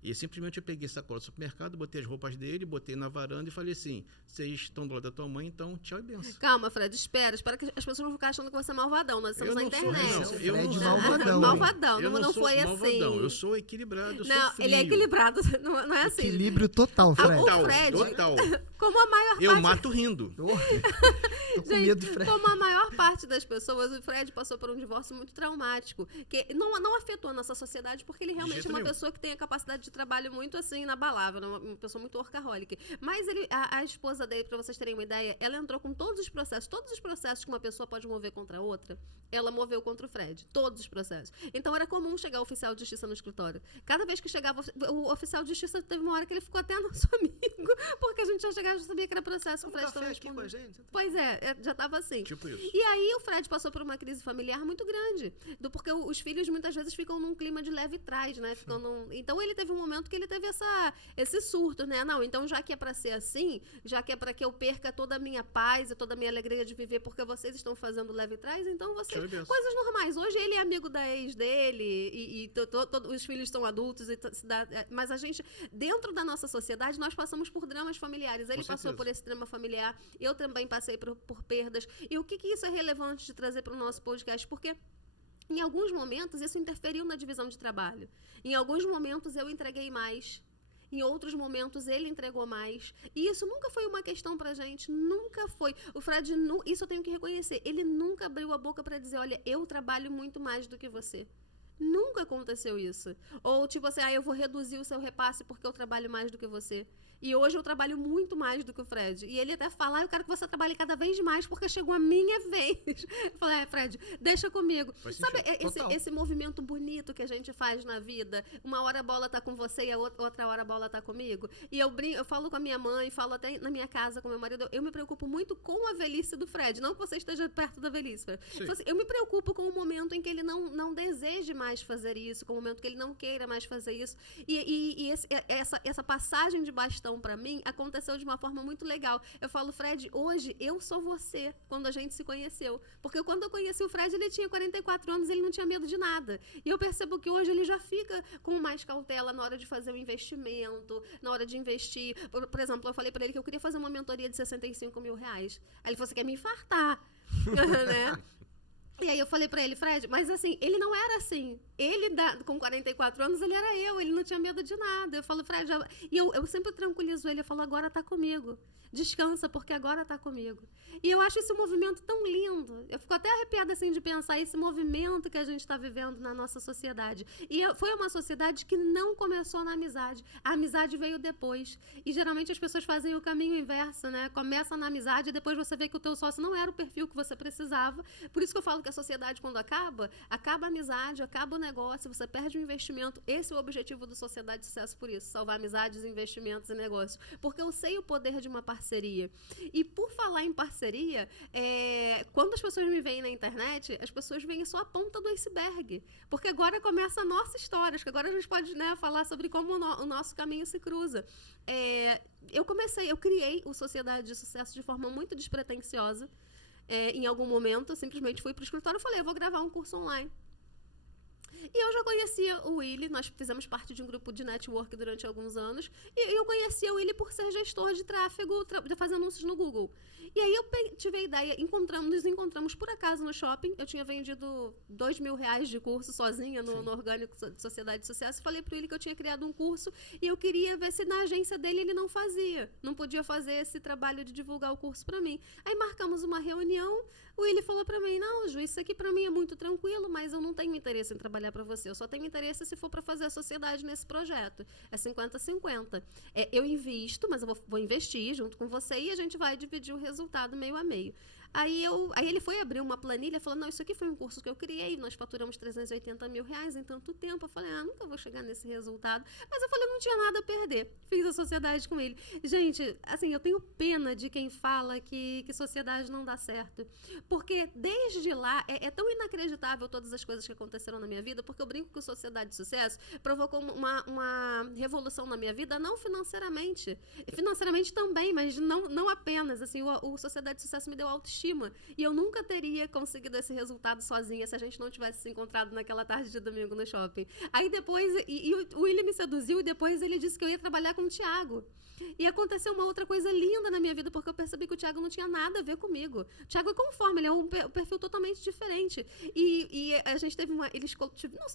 E simplesmente eu peguei sacola do supermercado, botei as roupas dele, botei na varanda e falei assim, vocês estão do lado da tua mãe, então tchau e benção. Calma, Fred, espera que as pessoas vão ficar achando que você é malvadão. Nós estamos na internet. Eu não sou malvadão. Malvadão, eu não foi malvadão. Assim. Eu sou equilibrado, eu não, sou frio. Ele é equilibrado, não é assim. Equilíbrio total, Fred. O Fred, total. Como a maior parte... Eu mato rindo. Tô com medo de Fred. Como a maior parte das pessoas, o Fred passou por um divórcio muito traumático, que não afetou a nossa sociedade, porque ele realmente é uma pessoa que tem a capacidade de trabalho muito assim, inabalável, uma pessoa muito workaholic. Mas a esposa dele, pra vocês terem uma ideia, ela entrou com todos os processos que uma pessoa pode mover contra a outra, ela moveu contra o Fred. Todos os processos. Então era comum chegar o oficial de justiça no escritório. Cada vez que chegava o oficial de justiça, teve uma hora que ele ficou até nosso amigo, porque a gente já chegava e sabia que era processo que o Fred estava aqui com a gente. Pois já estava assim. Tipo isso. E aí o Fred passou por uma crise familiar muito grande, porque os filhos muitas vezes ficam num clima de leve trás, né? Então ele teve um momento que ele teve esse surto, né? Não, então já que é para ser assim, já que é para que eu perca toda a minha paz e toda a minha alegria de viver porque vocês estão fazendo leve trás, então vocês... Coisas normais. Hoje ele é amigo da ex dele e os filhos são adultos, mas a gente, dentro da nossa sociedade, nós passamos por dramas familiares. Ele passou por esse drama familiar, eu também passei por perdas. E o que isso é relevante de trazer para o nosso podcast? Porque em alguns momentos isso interferiu na divisão de trabalho. Em alguns momentos eu entreguei mais. Em outros momentos ele entregou mais. E isso nunca foi uma questão pra gente. Nunca foi. O Fred, isso eu tenho que reconhecer. Ele nunca abriu a boca pra dizer, olha, eu trabalho muito mais do que você. Nunca aconteceu isso. Ou tipo assim, eu vou reduzir o seu repasse porque eu trabalho mais do que você. E hoje eu trabalho muito mais do que o Fred. E ele até fala, eu quero que você trabalhe cada vez mais porque chegou a minha vez. Eu falei, Fred, deixa comigo. Sabe esse movimento bonito que a gente faz na vida? Uma hora a bola tá com você e a outra hora a bola tá comigo. E eu falo com a minha mãe, falo até na minha casa com meu marido, eu me preocupo muito com a velhice do Fred. Não que você esteja perto da velhice, Fred. Assim, eu me preocupo com o momento em que ele não deseje mais fazer isso, com o momento que ele não queira mais fazer isso. E essa passagem de bastão para mim aconteceu de uma forma muito legal. Eu falo, Fred, hoje eu sou você, quando a gente se conheceu. Porque quando eu conheci o Fred, ele tinha 44 anos, ele não tinha medo de nada. E eu percebo que hoje ele já fica com mais cautela na hora de fazer o investimento, na hora de investir. Por exemplo, eu falei para ele que eu queria fazer uma mentoria de R$65 mil. Aí ele falou, você quer me infartar? Né? E aí eu falei pra ele, Fred, mas assim, ele não era assim. Ele, com 44 anos, ele era ele não tinha medo de nada. Eu falo, Fred, e eu sempre tranquilizo ele, eu falo, agora tá comigo. Descansa, porque agora tá comigo. E eu acho esse movimento tão lindo. Eu fico até arrepiada assim de pensar esse movimento que a gente está vivendo na nossa sociedade. E foi uma sociedade que não começou na amizade. A amizade veio depois. E geralmente as pessoas fazem o caminho inverso, né? Começa na amizade e depois você vê que o teu sócio não era o perfil que você precisava. Por isso que eu falo que a sociedade, quando acaba a amizade, acaba o negócio, você perde o investimento. Esse é o objetivo do Sociedade de Sucesso, por isso. Salvar amizades, investimentos e negócios. Porque eu sei o poder de uma parceria. E por falar em parceria, quando as pessoas me veem na internet, as pessoas veem só a ponta do iceberg. Porque agora começa a nossa história. Acho que agora a gente pode, né, falar sobre como o nosso caminho se cruza. Eu criei o Sociedade de Sucesso de forma muito despretensiosa. Em algum momento, eu simplesmente fui para o escritório e falei, eu vou gravar um curso online. E eu já conhecia o Willy, nós fizemos parte de um grupo de network durante alguns anos, e eu conhecia o Willy por ser gestor de tráfego, de fazer anúncios no Google. E aí eu tive a ideia, nos encontramos por acaso no shopping, eu tinha vendido R$2 mil de curso sozinha no orgânico de Sociedade de Sucesso, falei pro Willy que eu tinha criado um curso e eu queria ver se na agência dele ele não podia fazer esse trabalho de divulgar o curso para mim. Aí marcamos uma reunião, o Willy falou para mim, não, Ju, isso aqui para mim é muito tranquilo, mas eu não tenho interesse em trabalhar para você, eu só tenho interesse se for para fazer a sociedade nesse projeto. É 50-50. Eu invisto, mas eu vou investir junto com você e a gente vai dividir o resultado meio a meio. Aí ele foi abrir uma planilha e falou, não, isso aqui foi um curso que eu criei, nós faturamos R$380 mil em tanto tempo. Eu falei, nunca vou chegar nesse resultado. Mas eu falei, eu não tinha nada a perder. Fiz a sociedade com ele. Gente, assim, eu tenho pena de quem fala que sociedade não dá certo. Porque desde lá, é tão inacreditável todas as coisas que aconteceram na minha vida, porque eu brinco que o Sociedade de Sucesso provocou uma revolução na minha vida, não financeiramente. Financeiramente também, mas não apenas. Assim, o Sociedade de Sucesso me deu autoestima. E eu nunca teria conseguido esse resultado sozinha se a gente não tivesse se encontrado naquela tarde de domingo no shopping. Aí depois, o William me seduziu e depois ele disse que eu ia trabalhar com o Thiago. E aconteceu uma outra coisa linda na minha vida, porque eu percebi que o Thiago não tinha nada a ver comigo. O Thiago é conforme, ele é um perfil totalmente diferente. E a gente teve eles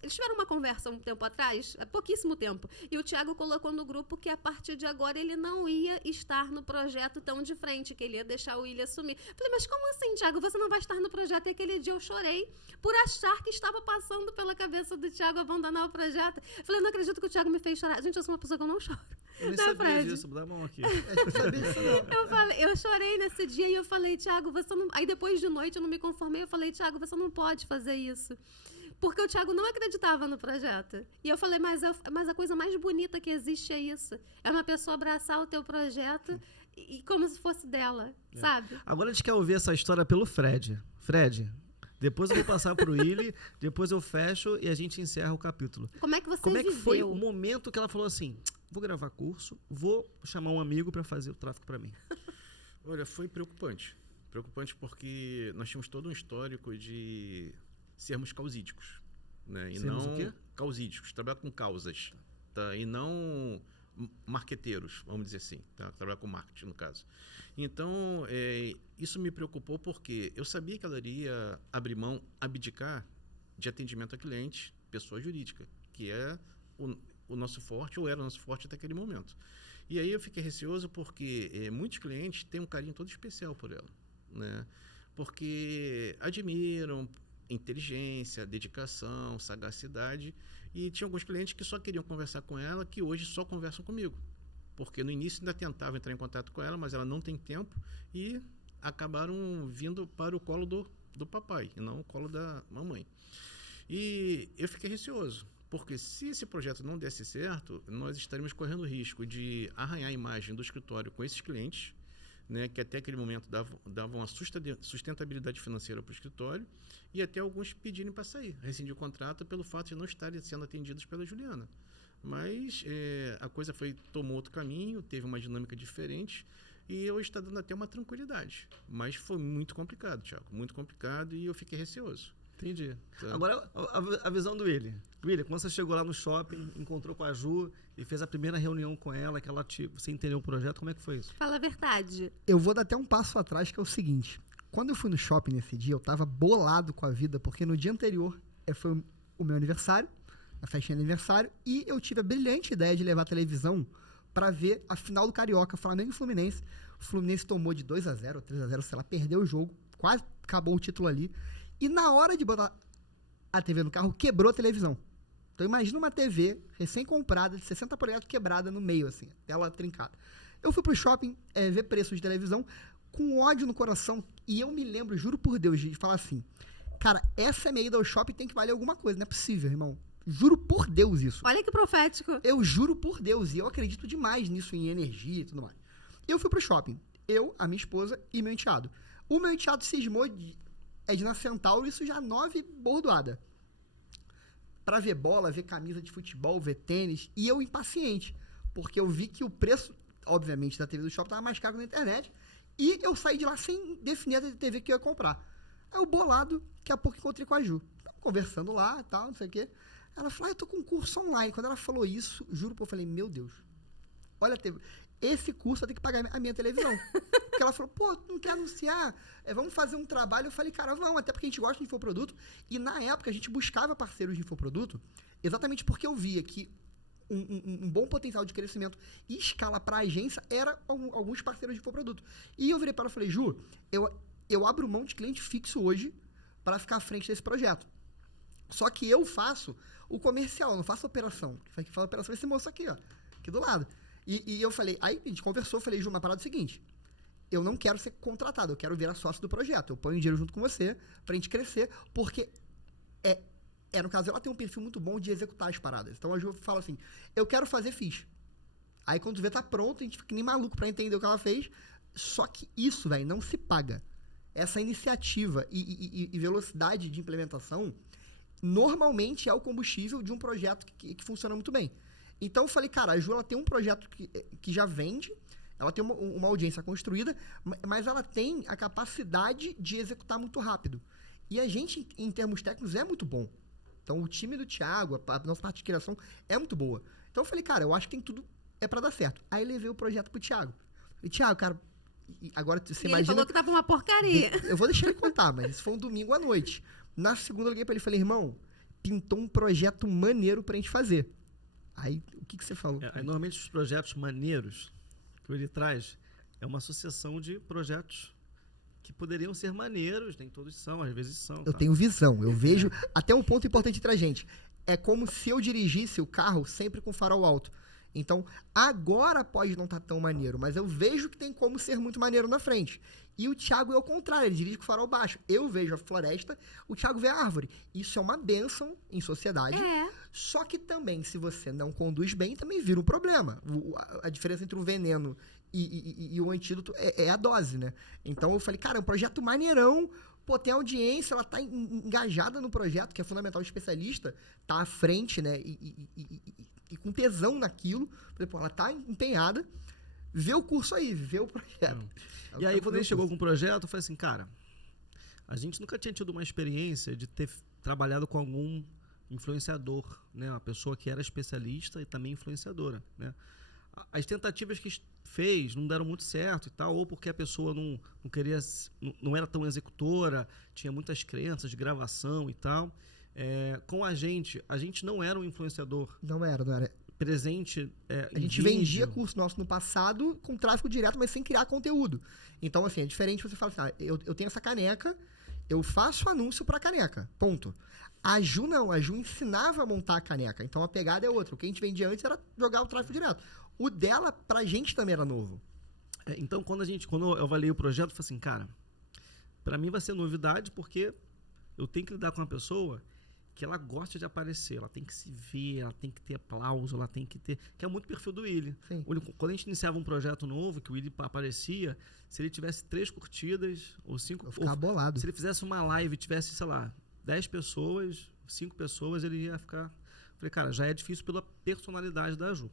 tiveram uma conversa um tempo atrás, há pouquíssimo tempo, e o Thiago colocou no grupo que a partir de agora ele não ia estar no projeto tão de frente, que ele ia deixar o William assumir. Falei, mas como assim, Thiago? Você não vai estar no projeto? E aquele dia eu chorei por achar que estava passando pela cabeça do Thiago abandonar o projeto. Eu falei, não acredito que o Thiago me fez chorar. Gente, eu sou uma pessoa que eu não choro. Eu nem Né, sabia Fred? disso, dá a mão aqui. Eu sabia disso não. Eu chorei nesse dia e eu falei, Thiago, você não... Aí depois de noite eu não me conformei, eu falei, Thiago, você não pode fazer isso. Porque o Thiago não acreditava no projeto. E eu falei, mas a coisa mais bonita que existe é isso. É uma pessoa abraçar o teu projeto e como se fosse dela, sabe? Agora a gente quer ouvir essa história pelo Fred. Fred, depois eu vou passar pro Willy, depois eu fecho e a gente encerra o capítulo. Como é que você Como é que viveu? foi o momento que ela falou assim, vou gravar curso, vou chamar um amigo para fazer o tráfego para mim? Olha, foi preocupante. Preocupante porque nós tínhamos todo um histórico de sermos causídicos, né? E Sermos não o quê? causídicos, trabalhar com causas, tá? E não marqueteiros, vamos dizer assim, tá? Trabalhar com marketing, no caso. Então, isso me preocupou porque eu sabia que ela iria abrir mão, abdicar de atendimento a cliente, pessoa jurídica, que é o nosso forte, ou era o nosso forte até aquele momento. E aí eu fiquei receoso porque muitos clientes têm um carinho todo especial por ela, né? Porque admiram inteligência, dedicação, sagacidade, e tinha alguns clientes que só queriam conversar com ela, que hoje só conversam comigo, porque no início ainda tentavam entrar em contato com ela, mas ela não tem tempo, e acabaram vindo para o colo do papai, e não o colo da mamãe. E eu fiquei receoso, porque se esse projeto não desse certo, nós estaríamos correndo o risco de arranhar a imagem do escritório com esses clientes, né, que até aquele momento davam uma sustentabilidade financeira para o escritório, e até alguns pedirem para sair, rescindir o contrato pelo fato de não estarem sendo atendidos pela Juliana. Mas a coisa tomou outro caminho, teve uma dinâmica diferente, e hoje está dando até uma tranquilidade. Mas foi muito complicado, Thiago, muito complicado, e eu fiquei receoso. Entendi. Tá. Agora, a visão do Willy. Willy, quando você chegou lá no shopping, encontrou com a Ju e fez a primeira reunião com ela, que você entendeu o projeto, como é que foi isso? Fala a verdade. Eu vou dar até um passo atrás, que é o seguinte. Quando eu fui no shopping nesse dia, eu tava bolado com a vida, porque no dia anterior foi o meu aniversário, a festinha de aniversário, e eu tive a brilhante ideia de levar a televisão para ver a final do Carioca, Flamengo e Fluminense. O Fluminense tomou de 2-0 ou 3-0, sei lá, perdeu o jogo, quase acabou o título ali. E na hora de botar a TV no carro, quebrou a televisão. Então imagina uma TV recém-comprada, de 60 polegadas, quebrada no meio, assim, tela trincada. Eu fui pro shopping ver preços de televisão com ódio no coração, e eu me lembro, juro por Deus, de falar assim, cara, essa minha ida ao shopping tem que valer alguma coisa, não é possível, irmão. Juro por Deus isso. Olha que profético. Eu juro por Deus, e eu acredito demais nisso, em energia e tudo mais. Eu fui pro shopping, eu, a minha esposa e meu enteado. O meu enteado cismou de na Centauro, isso já 9 bordoada. Pra ver bola, ver camisa de futebol, ver tênis, e eu impaciente, porque eu vi que o preço, obviamente, da TV do shopping estava mais caro na internet, e eu saí de lá sem definir a TV que eu ia comprar. Aí o bolado, daqui a pouco encontrei com a Ju. Tava conversando lá e tal, não sei o quê. Ela falou, eu tô com um curso online. Quando ela falou isso, juro, eu falei, meu Deus, olha, esse curso eu tenho que pagar a minha televisão. Porque ela falou, pô, não quer anunciar? Vamos fazer um trabalho. Eu falei, cara, vamos, até porque a gente gosta de infoproduto. E na época a gente buscava parceiros de infoproduto, exatamente porque eu via que um bom potencial de crescimento e escala para a agência era alguns parceiros de infoproduto. E eu virei para ela e falei, Ju, eu abro mão de cliente fixo hoje para ficar à frente desse projeto. Só que eu faço o comercial, eu não faço a operação. Quem faz a operação é esse moço aqui, ó, aqui do lado. E eu falei, aí a gente conversou, eu falei, Ju, uma parada é o seguinte, eu não quero ser contratado, eu quero virar sócio do projeto, eu ponho dinheiro junto com você pra gente crescer, porque no caso, ela tem um perfil muito bom de executar as paradas. Então a Ju fala assim, eu quero fazer, fiz. Aí quando tu vê, tá pronto, a gente fica nem maluco pra entender o que ela fez, só que isso, velho, não se paga. Essa iniciativa e velocidade de implementação normalmente é o combustível de um projeto que funciona muito bem. Então eu falei, cara, a Ju ela tem um projeto que já vende, ela tem uma audiência construída, mas ela tem a capacidade de executar muito rápido. E a gente, em termos técnicos, é muito bom. Então o time do Thiago, a nossa parte de criação é muito boa. Então eu falei, cara, eu acho que tem tudo pra dar certo. Aí levei o projeto pro Thiago. Falei, Thiago, cara, agora você imagina... Ele falou que tava uma porcaria. Eu vou deixar ele contar, mas isso foi um domingo à noite. Na segunda eu liguei pra ele e falei, irmão, pintou um projeto maneiro pra gente fazer. Aí, o que você falou? Normalmente os projetos maneiros que ele traz é uma sucessão de projetos que poderiam ser maneiros, nem todos são, às vezes são. Eu tenho visão, eu vejo... Até um ponto importante pra gente. É como se eu dirigisse o carro sempre com farol alto. Então, agora pode não estar tão maneiro, mas eu vejo que tem como ser muito maneiro na frente. E o Thiago é o contrário, ele dirige com farol baixo. Eu vejo a floresta, o Thiago vê a árvore. Isso é uma bênção em sociedade. Só que também, se você não conduz bem, também vira um problema. A diferença entre o veneno e o antídoto é a dose, né? Então eu falei, cara, é um projeto maneirão, pô, tem audiência, ela tá engajada no projeto, que é fundamental, o especialista tá à frente, né? E com tesão naquilo. Falei, pô, ela tá empenhada, vê o curso aí, vê o projeto. E aí, quando ele chegou com o projeto, eu falei assim, cara, a gente nunca tinha tido uma experiência de ter trabalhado com algum influenciador, né? Uma pessoa que era especialista e também influenciadora, né? As tentativas que fez não deram muito certo e tal, ou porque a pessoa não queria, não era tão executora, tinha muitas crenças de gravação e tal. Com a gente não era um influenciador. Não era. Presente a gente vendia curso nosso no passado com tráfego direto, mas sem criar conteúdo. Então, assim, é diferente você falar assim, eu tenho essa caneca, eu faço anúncio pra caneca, ponto. A Ju não, a Ju ensinava a montar a caneca, então a pegada é outra. O que a gente vendia antes era jogar o tráfego direto. O dela, pra gente, também era novo. Então, quando eu avaliei o projeto, eu falei assim, cara, pra mim vai ser novidade, porque eu tenho que lidar com uma pessoa que ela gosta de aparecer, ela tem que se ver, ela tem que ter aplauso, ela tem que ter... Que é muito perfil do Willy. Quando a gente iniciava um projeto novo, que o Willy aparecia, se ele tivesse 3 curtidas ou 5... Eu ficava bolado. Se ele fizesse uma live e tivesse, sei lá, 10 pessoas, 5 pessoas, ele ia ficar... Falei, cara, já é difícil pela personalidade da Ju.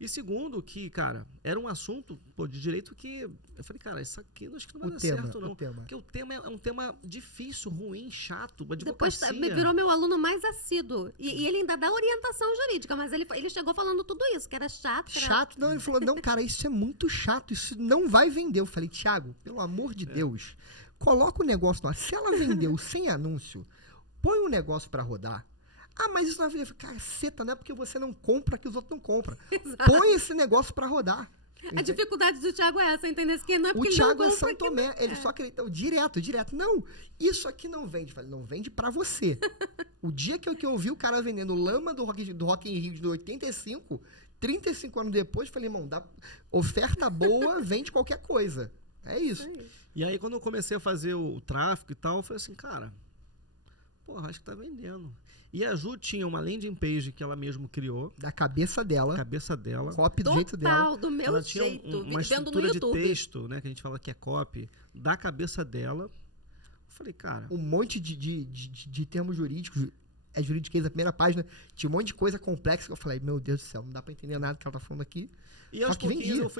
E segundo, que, cara, era um assunto de direito que... Eu falei, cara, isso aqui acho que não vai dar certo, não. Porque o tema é um tema difícil, ruim, chato, advocacia. Depois virou meu aluno mais assíduo. E ele ainda dá orientação jurídica, mas ele chegou falando tudo isso, que era chato. Chato? Não, ele falou, não, cara, isso é muito chato, isso não vai vender. Eu falei, Thiago, pelo amor de Deus, coloca o negócio no ar. Se ela vendeu sem anúncio, põe um negócio pra rodar. Mas isso na vida, caceta, não é porque você não compra que os outros não compram. Exato. Põe esse negócio pra rodar. A dificuldade do Thiago é essa, entendeu? Que não é porque o Thiago ele não é São Tomé, ele só acredita direto. Não, isso aqui não vende. Falei, não vende pra você. O dia que eu vi o cara vendendo lama do Rock in Rio de 85, 35 anos depois, falei, irmão, oferta boa, vende qualquer coisa. É isso. E aí, quando eu comecei a fazer o tráfego e tal, eu falei assim, cara, porra, acho que tá vendendo. E a Ju tinha uma landing page que ela mesmo criou. Da cabeça dela. Copy do jeito dela. Total, do meu ela jeito. Tinha uma estrutura de texto, né, que a gente fala que é copy, da cabeça dela. Eu falei, cara... Um monte de termos jurídicos. É juridiquês, a primeira página. Tinha um monte de coisa complexa que eu falei, meu Deus do céu, não dá pra entender nada que ela tá falando aqui. E aos pouquinhos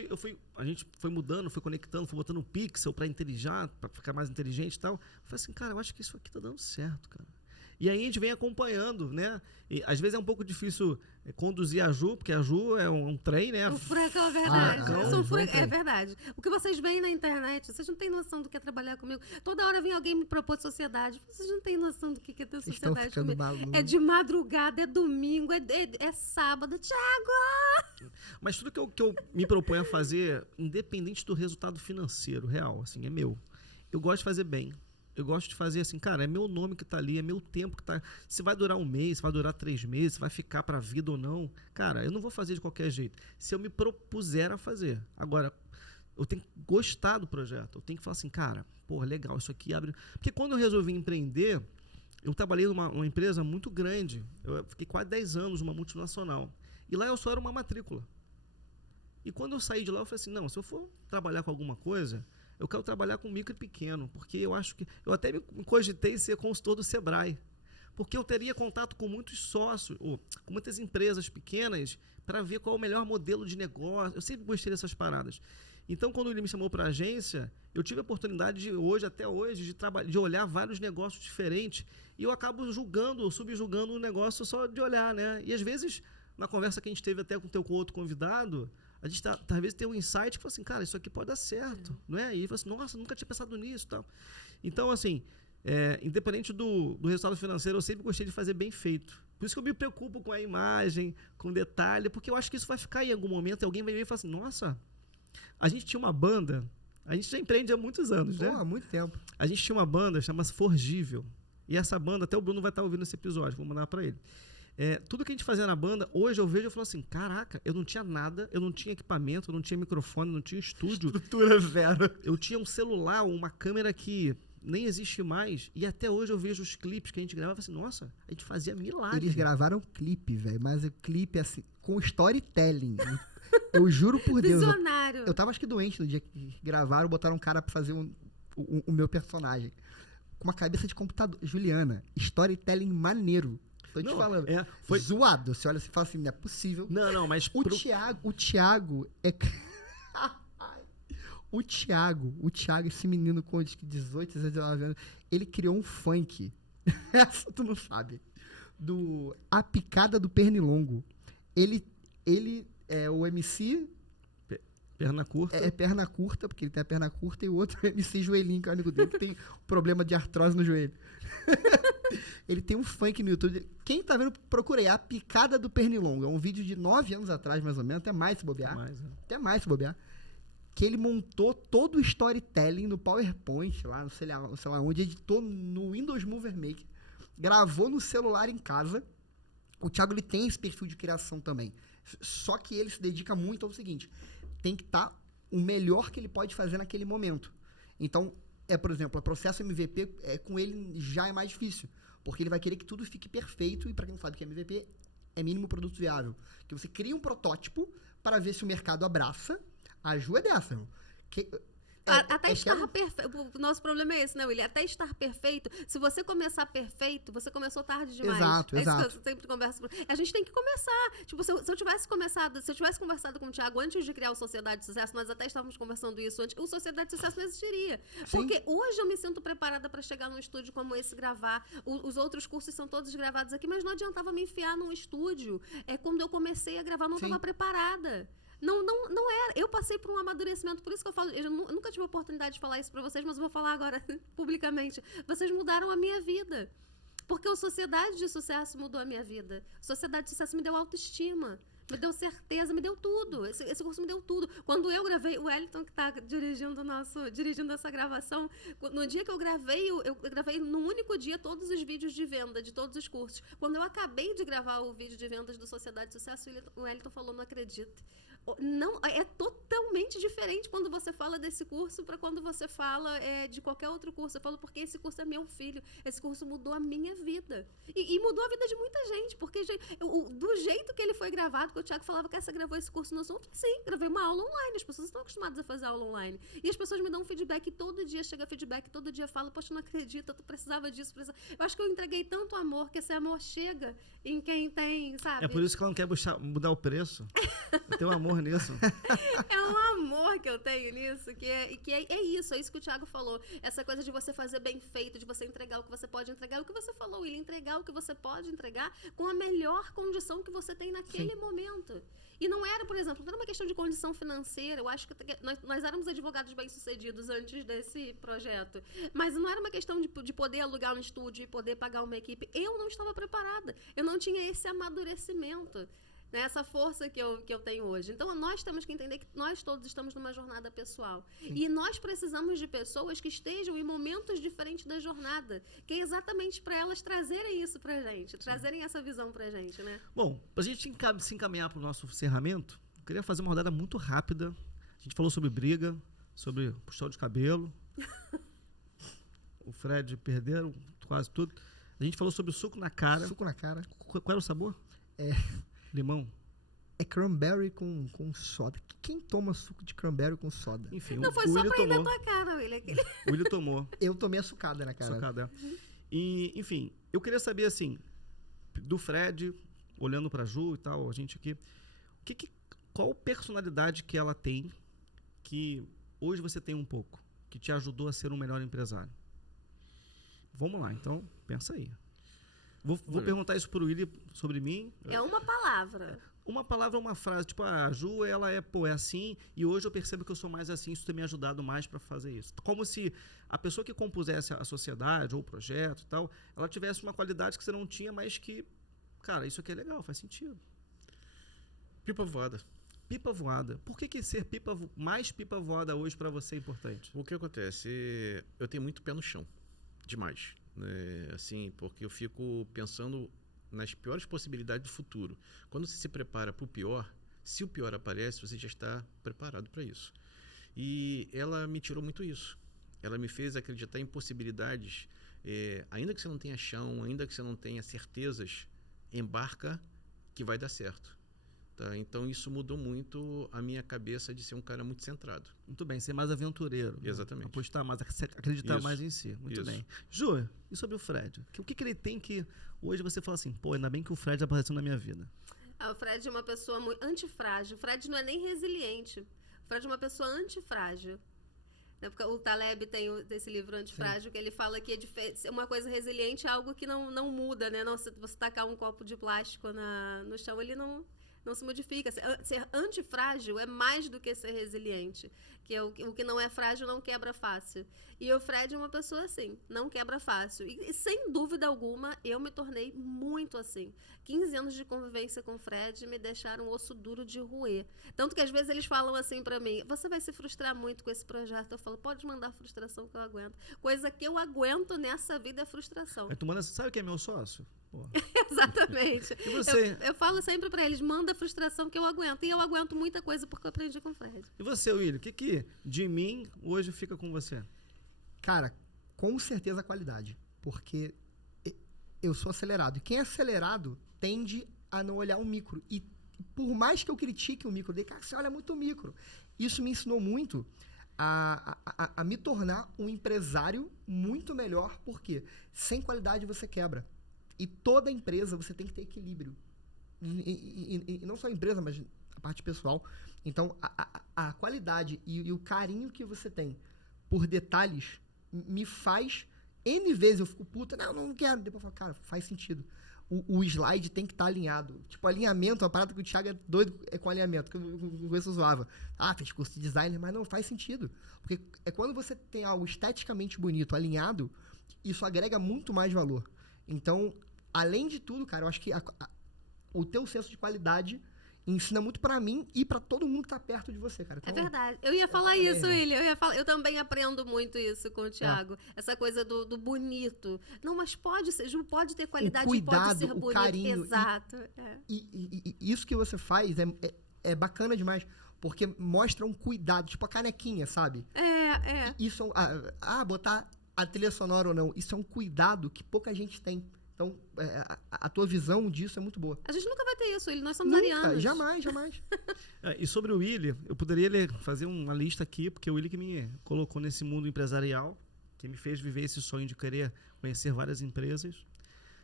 a gente foi mudando, foi conectando, foi botando um pixel pra intelijar, pra ficar mais inteligente e tal. Eu falei assim, cara, eu acho que isso aqui tá dando certo, cara. E aí a gente vem acompanhando, né? E às vezes é um pouco difícil conduzir a Ju, porque a Ju é um trem, né? Um furacão, é verdade. É verdade. O que vocês veem na internet, vocês não têm noção do que é trabalhar comigo. Toda hora vem alguém me propor sociedade. Vocês não têm noção do que é ter sociedade comigo. É de madrugada, é domingo, é sábado. Thiago! Mas tudo que eu me proponho a fazer, independente do resultado financeiro real, assim, é meu. Eu gosto de fazer bem. Eu gosto de fazer assim, cara, é meu nome que tá ali, é meu tempo que tá... Se vai durar 1 mês, se vai durar 3 meses, se vai ficar pra vida ou não, cara, eu não vou fazer de qualquer jeito. Se eu me propuser a fazer. Agora, eu tenho que gostar do projeto. Eu tenho que falar assim, cara, porra, legal, isso aqui abre... Porque quando eu resolvi empreender, eu trabalhei numa empresa muito grande. Eu fiquei quase 10 anos numa multinacional. E lá eu só era uma matrícula. E quando eu saí de lá, eu falei assim, não, se eu for trabalhar com alguma coisa... Eu quero trabalhar com micro e pequeno, porque eu acho que... Eu até me cogitei ser consultor do Sebrae, porque eu teria contato com muitos sócios, ou com muitas empresas pequenas, para ver qual é o melhor modelo de negócio. Eu sempre gostei dessas paradas. Então, quando ele me chamou para a agência, eu tive a oportunidade até hoje, de olhar vários negócios diferentes, e eu acabo julgando, ou subjulgando um negócio só de olhar, né? E às vezes, na conversa que a gente teve até com outro convidado... A gente às vezes tem um insight que fala assim, cara, isso aqui pode dar certo, não é? E ele fala assim, nossa, nunca tinha pensado nisso e tal. Então, assim, independente do resultado financeiro, eu sempre gostei de fazer bem feito. Por isso que eu me preocupo com a imagem, com o detalhe, porque eu acho que isso vai ficar em algum momento e alguém vai ver e falar assim, nossa, a gente tinha uma banda A gente já empreende há muitos anos, né? Pô, há muito tempo. A gente tinha uma banda, chama-se Forgível. E essa banda, até o Bruno vai estar ouvindo esse episódio, vou mandar para ele. Tudo que a gente fazia na banda, hoje eu vejo e falo assim, caraca, eu não tinha nada, eu não tinha equipamento, eu não tinha microfone, não tinha estúdio. Estrutura zero. Eu tinha um celular, uma câmera que nem existe mais. E até hoje eu vejo os clipes que a gente gravava assim, nossa, a gente fazia milagre. Eles gravaram clipe, velho, mas o clipe, assim, com storytelling. Eu juro por Deus. Visionário. Eu tava, acho que, doente no dia que gravaram, botaram um cara pra fazer o meu personagem. Com uma cabeça de computador. Juliana, storytelling maneiro. Tô te falando. Foi Zoado. Você olha assim e fala assim, não é possível. Não, mas O Thiago é... O Thiago, esse menino com acho que 18, 19 anos, ele criou um funk. Essa tu não sabe. Do A Picada do Pernilongo. Ele é o MC... perna curta. É perna curta, porque ele tem a perna curta, e o outro é MC Joelhinho, que é o amigo dele, que tem problema de artrose no joelho. Ele tem um funk no YouTube. Quem tá vendo, procurei. A Picada do Pernilongo. É um vídeo de 9 anos atrás, mais ou menos, até mais se bobear. Até mais se bobear. Que ele montou todo o storytelling no PowerPoint, lá, não sei lá onde, editou no Windows Movie Maker, gravou no celular em casa. O Thiago, ele tem esse perfil de criação também. Só que ele se dedica muito ao seguinte: tem que estar o melhor que ele pode fazer naquele momento. Então, por exemplo, o processo MVP, com ele já é mais difícil, porque ele vai querer que tudo fique perfeito, e para quem não sabe que MVP é mínimo produto viável, que você cria um protótipo para ver se o mercado abraça. A Ju é dessa, irmão. Até estar perfeito. O nosso problema é esse, né, William? Até estar perfeito. Se você começar perfeito, você começou tarde demais. Exato. Isso que eu sempre converso. A gente tem que começar. Tipo, se eu tivesse conversado com o Thiago antes de criar o Sociedade de Sucesso, nós até estávamos conversando isso antes, o Sociedade de Sucesso não existiria. Sim. Porque hoje eu me sinto preparada para chegar num estúdio como esse, gravar. Os outros cursos são todos gravados aqui, mas não adiantava me enfiar num estúdio. Quando eu comecei a gravar, não estava preparada. Não era. Eu passei por um amadurecimento, por isso que eu falo, eu nunca tive a oportunidade de falar isso pra vocês, mas eu vou falar agora publicamente. Vocês mudaram a minha vida. Porque o Sociedade de Sucesso mudou a minha vida. Sociedade de Sucesso me deu autoestima, me deu certeza, me deu tudo. Esse curso me deu tudo. Quando eu gravei, o Wellington, que está dirigindo essa gravação, no dia que eu gravei num único dia todos os vídeos de venda de todos os cursos. Quando eu acabei de gravar o vídeo de vendas do Sociedade de Sucesso, o Wellington falou, não acredito. Não, é totalmente diferente quando você fala desse curso para quando você fala de qualquer outro curso. Eu falo porque esse curso é meu filho. Esse curso mudou a minha vida. E mudou a vida de muita gente. Porque do jeito que ele foi gravado, que o Thiago falava que você gravou esse curso no Zoom, sim, gravei uma aula online. As pessoas estão acostumadas a fazer aula online. E as pessoas me dão um feedback todo dia, chega feedback, todo dia fala, poxa, não acredito, tu precisava disso. Eu acho que eu entreguei tanto amor, que esse amor chega em quem tem, sabe? É por isso que ela não quer mudar o preço. Tem um amor nisso. É um amor que eu tenho nisso, que é isso que o Thiago falou. Essa coisa de você fazer bem feito, de você entregar o que você pode entregar, o que você falou, ele entregar o que você pode entregar com a melhor condição que você tem naquele momento. E não era, por exemplo, não era uma questão de condição financeira. Eu acho que nós éramos advogados bem-sucedidos antes desse projeto. Mas não era uma questão de poder alugar um estúdio e poder pagar uma equipe. Eu não estava preparada. Eu não tinha esse amadurecimento, né, essa força que eu tenho hoje. Então, nós temos que entender que nós todos estamos numa jornada pessoal. Sim. E nós precisamos de pessoas que estejam em momentos diferentes da jornada, que é exatamente para elas trazerem isso pra gente, trazerem essa visão pra gente, né? Bom, pra gente se encaminhar pro nosso encerramento, eu queria fazer uma rodada muito rápida. A gente falou sobre briga, sobre puxão de cabelo. O Fred perderam quase tudo. A gente falou sobre o suco na cara. Suco na cara. Qual era o sabor? Limão? É cranberry com soda. Quem toma suco de cranberry com soda? Enfim, não foi só pra ir na tua cara, William. O William tomou. Eu tomei a sucada na cara. Sucada, E, enfim, eu queria saber, assim, do Fred, olhando pra Ju e tal, a gente aqui, qual personalidade que ela tem que hoje você tem um pouco, que te ajudou a ser um melhor empresário? Vamos lá, então, pensa aí. Vou perguntar isso pro William sobre mim. É uma palavra. Uma palavra, uma frase. Tipo, a Ju, ela é assim, e hoje eu percebo que eu sou mais assim, isso tem me ajudado mais para fazer isso. Como se a pessoa que compusesse a sociedade ou o projeto e tal, ela tivesse uma qualidade que você não tinha, mas que, cara, isso aqui é legal, faz sentido. Pipa voada. pipa voada. Por que ser mais pipa voada hoje para você é importante? O que acontece? Eu tenho muito pé no chão, demais. Né? Assim, porque eu fico pensando nas piores possibilidades do futuro. Quando você se prepara para o pior, se o pior aparece, você já está preparado para isso. E ela me tirou muito isso. Ela me fez acreditar em possibilidades. Ainda que você não tenha chão, ainda que você não tenha certezas, embarca que vai dar certo. Tá? Então isso mudou muito a minha cabeça de ser um cara muito centrado. Muito bem, ser mais aventureiro. Exatamente. Né? Apostar mais, acreditar Isso. mais em si. Muito Isso. bem. Ju, e sobre o Fred? O que ele tem que hoje você fala assim, pô, ainda bem que o Fred apareceu na minha vida? O Fred é uma pessoa muito antifrágil. O Fred não é nem resiliente. O Fred é uma pessoa antifrágil. Porque o Taleb tem esse livro Antifrágil, que ele fala que uma coisa resiliente é algo que não muda, né? Se você tacar um copo de plástico no chão, ele não se modifica. Ser antifrágil é mais do que ser resiliente. Que o que não é frágil não quebra fácil. E o Fred é uma pessoa assim, não quebra fácil. E sem dúvida alguma, eu me tornei muito assim. 15 anos de convivência com o Fred me deixaram um osso duro de roer. Tanto que às vezes eles falam assim pra mim, você vai se frustrar muito com esse projeto. Eu falo, pode mandar frustração que eu aguento. Coisa que eu aguento nessa vida é frustração. Aí tu manda, sabe quem é meu sócio? Exatamente. E você? Eu falo sempre pra eles, manda frustração que eu aguento. E eu aguento muita coisa porque eu aprendi com o Fred. E você, William, o que de mim hoje fica com você? Cara, com certeza a qualidade. Porque eu sou acelerado. E quem é acelerado tende a não olhar o micro. E por mais que eu critique o micro, cara, você olha muito o micro. Isso me ensinou muito a me tornar um empresário muito melhor. Porque sem qualidade você quebra. E toda empresa você tem que ter equilíbrio. E não só a empresa, mas a parte pessoal. Então, a qualidade e o carinho que você tem por detalhes me faz... N vezes eu fico puta, não quero. Depois eu falo, cara, faz sentido. O slide tem que estar alinhado. Tipo, alinhamento, uma parada que o Thiago é doido com alinhamento, que eu zoava. Fez curso de design, mas não, faz sentido. Porque é quando você tem algo esteticamente bonito, alinhado, isso agrega muito mais valor. Então, além de tudo, cara, eu acho que o teu senso de qualidade ensina muito pra mim e pra todo mundo que tá perto de você, cara. Então, é verdade. Eu ia falar isso, William. Eu também aprendo muito isso com o Thiago. Essa coisa do bonito. Não, mas pode ter qualidade, o cuidado, pode ser o bonito. carinho. Exato. E isso que você faz é bacana demais. Porque mostra um cuidado, tipo a canequinha, sabe? Isso botar a trilha sonora ou não, isso é um cuidado que pouca gente tem. Então, a tua visão disso é muito boa. A gente nunca vai ter isso, nós somos arianos. Jamais. E sobre o Willi, eu poderia fazer uma lista aqui, porque o Willi que me colocou nesse mundo empresarial, que me fez viver esse sonho de querer conhecer várias empresas.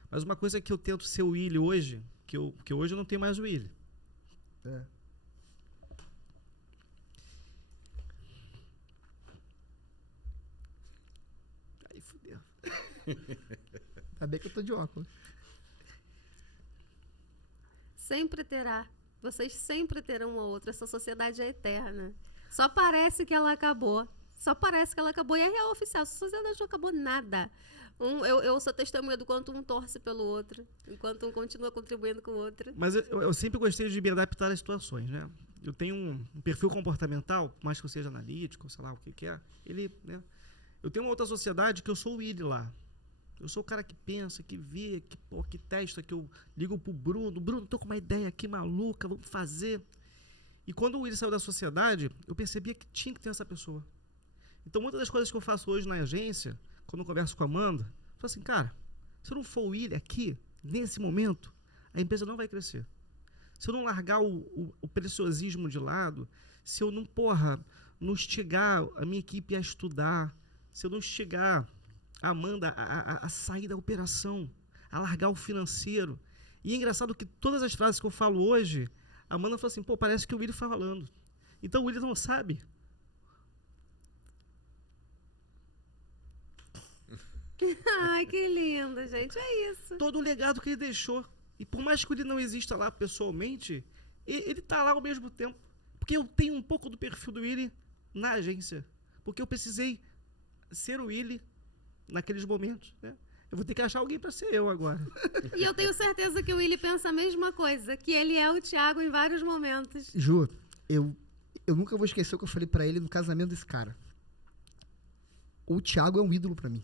Mas uma coisa que eu tento ser o Willi hoje, que hoje eu não tenho mais o Willi. Aí fudeu. Ainda bem que eu tô de óculos. Sempre terá. Vocês sempre terão um ou outro. Essa sociedade é eterna. Só parece que ela acabou. E é real oficial. Essa sociedade não acabou nada. Eu sou testemunha do quanto um torce pelo outro, enquanto um continua contribuindo com o outro. Mas eu sempre gostei de me adaptar às situações, né? Eu tenho um perfil comportamental, por mais que eu seja analítico, sei lá o que é. Eu tenho uma outra sociedade que eu sou o Willi lá. Eu sou o cara que pensa, que vê, que testa, que eu ligo pro Bruno. Bruno, tô com uma ideia aqui maluca, vamos fazer. E quando o Willi saiu da sociedade, eu percebia que tinha que ter essa pessoa. Então, muitas das coisas que eu faço hoje na agência, quando eu converso com a Amanda, eu falo assim, cara, se eu não for o Willi aqui, nesse momento, a empresa não vai crescer. Se eu não largar o preciosismo de lado, se eu não, não instigar a minha equipe a estudar, se eu não instigar a Amanda a sair da operação, a largar o financeiro. E é engraçado que todas as frases que eu falo hoje, a Amanda fala assim, parece que o Willi está falando. Então o Willi não sabe. Ai, que lindo, gente, é isso. Todo o legado que ele deixou. E por mais que ele não exista lá pessoalmente, ele está lá ao mesmo tempo. Porque eu tenho um pouco do perfil do Willi na agência. Porque eu precisei ser o Willi naqueles momentos, né? Eu vou ter que achar alguém para ser eu agora. E eu tenho certeza que o Willi pensa a mesma coisa, que ele é o Thiago em vários momentos. Ju, eu nunca vou esquecer o que eu falei pra ele no casamento desse cara. O Thiago é um ídolo pra mim.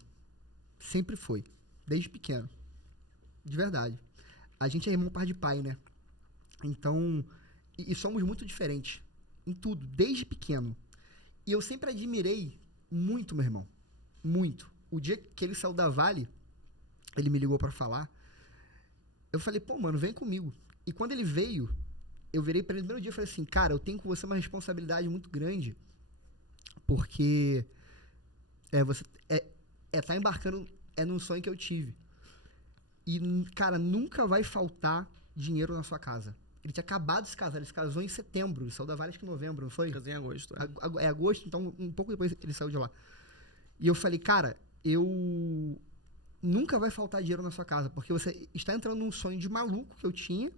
Sempre foi. Desde pequeno. De verdade. A gente é irmão par de pai, né? Então, e somos muito diferentes. Em tudo, desde pequeno. E eu sempre admirei muito meu irmão. Muito. O dia que ele saiu da Vale, ele me ligou pra falar. Eu falei, pô, mano, vem comigo. E quando ele veio, eu virei pra ele no primeiro dia e falei assim, cara, eu tenho com você uma responsabilidade muito grande, porque você tá embarcando num sonho que eu tive. E, cara, nunca vai faltar dinheiro na sua casa. Ele tinha acabado de se casar, ele se casou em setembro, ele saiu da Vale acho que em novembro, não foi? Casei em agosto. É agosto, então um pouco depois ele saiu de lá. E eu falei, cara, nunca vai faltar dinheiro na sua casa, porque você está entrando num sonho de maluco que eu tinha,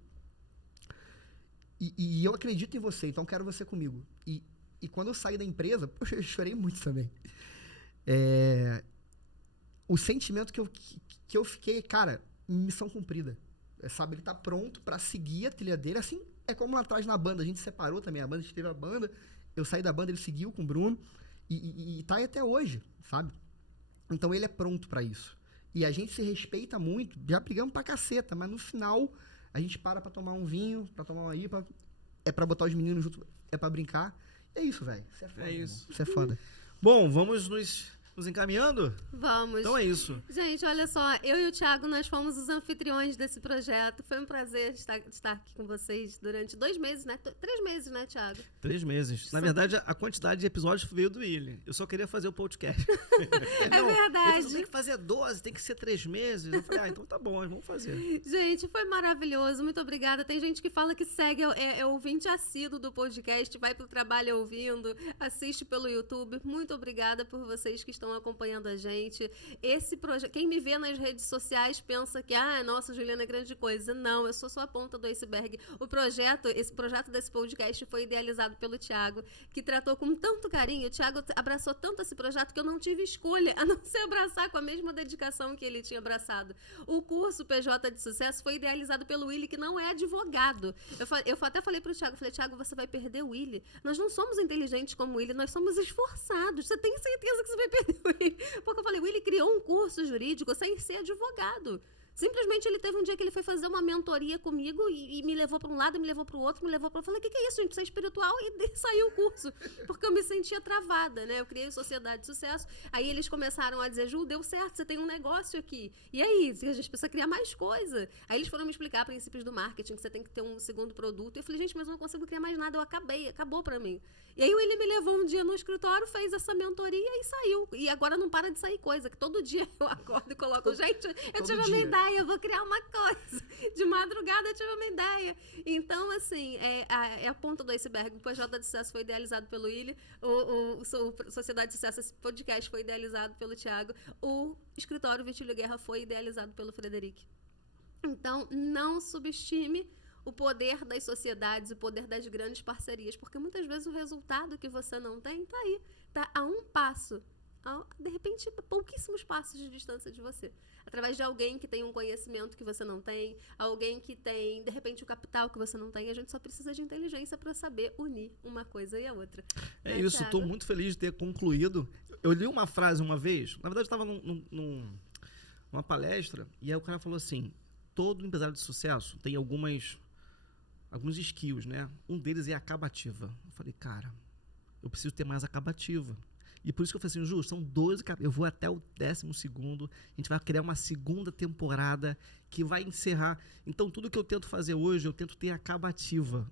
e eu acredito em você, então quero você comigo. E quando eu saí da empresa, poxa, eu chorei muito também. O sentimento que eu fiquei, cara, missão cumprida. Sabe, ele tá pronto pra seguir a trilha dele, assim, é como lá atrás na banda, a gente separou também, a gente teve a banda, eu saí da banda, ele seguiu com o Bruno, e tá aí até hoje, sabe? Então ele é pronto pra isso. E a gente se respeita muito, já brigamos pra caceta, mas no final a gente para pra tomar um vinho, pra tomar uma IPA, é pra botar os meninos junto, é pra brincar. E é isso, velho. Isso é foda. É isso. Isso é foda. Bom, vamos nos encaminhando? Vamos. Então é isso. Gente, olha só, eu e o Thiago, nós fomos os anfitriões desse projeto. Foi um prazer estar aqui com vocês durante 2 meses, né? 3 meses, né, Thiago? 3 meses. Na verdade, a quantidade de episódios veio do Willi. Eu só queria fazer o podcast. É verdade. Ele falou, tem que fazer 12, tem que ser 3 meses. Eu falei, então tá bom, vamos fazer. Gente, foi maravilhoso. Muito obrigada. Tem gente que fala que segue, é ouvinte assíduo do podcast, vai pro trabalho ouvindo, assiste pelo YouTube. Muito obrigada por vocês que estão acompanhando a gente. Esse projeto, quem me vê nas redes sociais pensa que, nossa, Juliana é grande coisa. Não, eu sou só a ponta do iceberg. Esse projeto desse podcast foi idealizado pelo Thiago, que tratou com tanto carinho. O Thiago abraçou tanto esse projeto que eu não tive escolha a não ser abraçar com a mesma dedicação que ele tinha abraçado. O curso PJ de Sucesso foi idealizado pelo Willi, que não é advogado. Eu até falei pro Thiago, Thiago, você vai perder o Willi. Nós não somos inteligentes como o Willi, nós somos esforçados. Você tem certeza que você vai perder o Willi? Porque eu falei, o Willi criou um curso jurídico sem ser advogado. Simplesmente ele teve um dia que ele foi fazer uma mentoria comigo e me levou para um lado, me levou para o outro, me levou para... Eu falei, o que é isso, gente? Isso é espiritual? E saiu o curso. Porque eu me sentia travada, né? Eu criei Sociedade de Sucesso. Aí eles começaram a dizer, Ju, deu certo, você tem um negócio aqui. E aí? A gente precisa criar mais coisa. Aí eles foram me explicar princípios do marketing, que você tem que ter um segundo produto. E eu falei, gente, mas eu não consigo criar mais nada. Acabou para mim. E aí ele me levou um dia no escritório, fez essa mentoria e saiu. E agora não para de sair coisa, que todo dia eu acordo e coloco, gente, eu tive uma ideia, eu vou criar uma coisa. De madrugada eu tive uma ideia. Então, assim, é a ponta do iceberg. O PJ de Sucesso foi idealizado pelo Willi, o Sociedade de Sucesso, esse podcast foi idealizado pelo Thiago, o escritório Vitílio Guerra foi idealizado pelo Frederic. Então, não subestime o poder das sociedades, o poder das grandes parcerias, porque muitas vezes o resultado que você não tem está aí, está a um passo, de repente pouquíssimos passos de distância de você, através de alguém que tem um conhecimento que você não tem, alguém que tem, de repente, o capital que você não tem. A gente só precisa de inteligência para saber unir uma coisa e a outra. É isso, estou muito feliz de ter concluído. Eu li uma frase uma vez, na verdade eu estava numa palestra, e aí o cara falou assim, todo empresário de sucesso tem alguns skills, né? Um deles é a acabativa. Eu falei, cara, eu preciso ter mais acabativa. E por isso que eu falei assim, Ju, são 12 capítulos, eu vou até o 12º, a gente vai criar uma segunda temporada que vai encerrar. Então, tudo que eu tento fazer hoje, eu tento ter acabativa.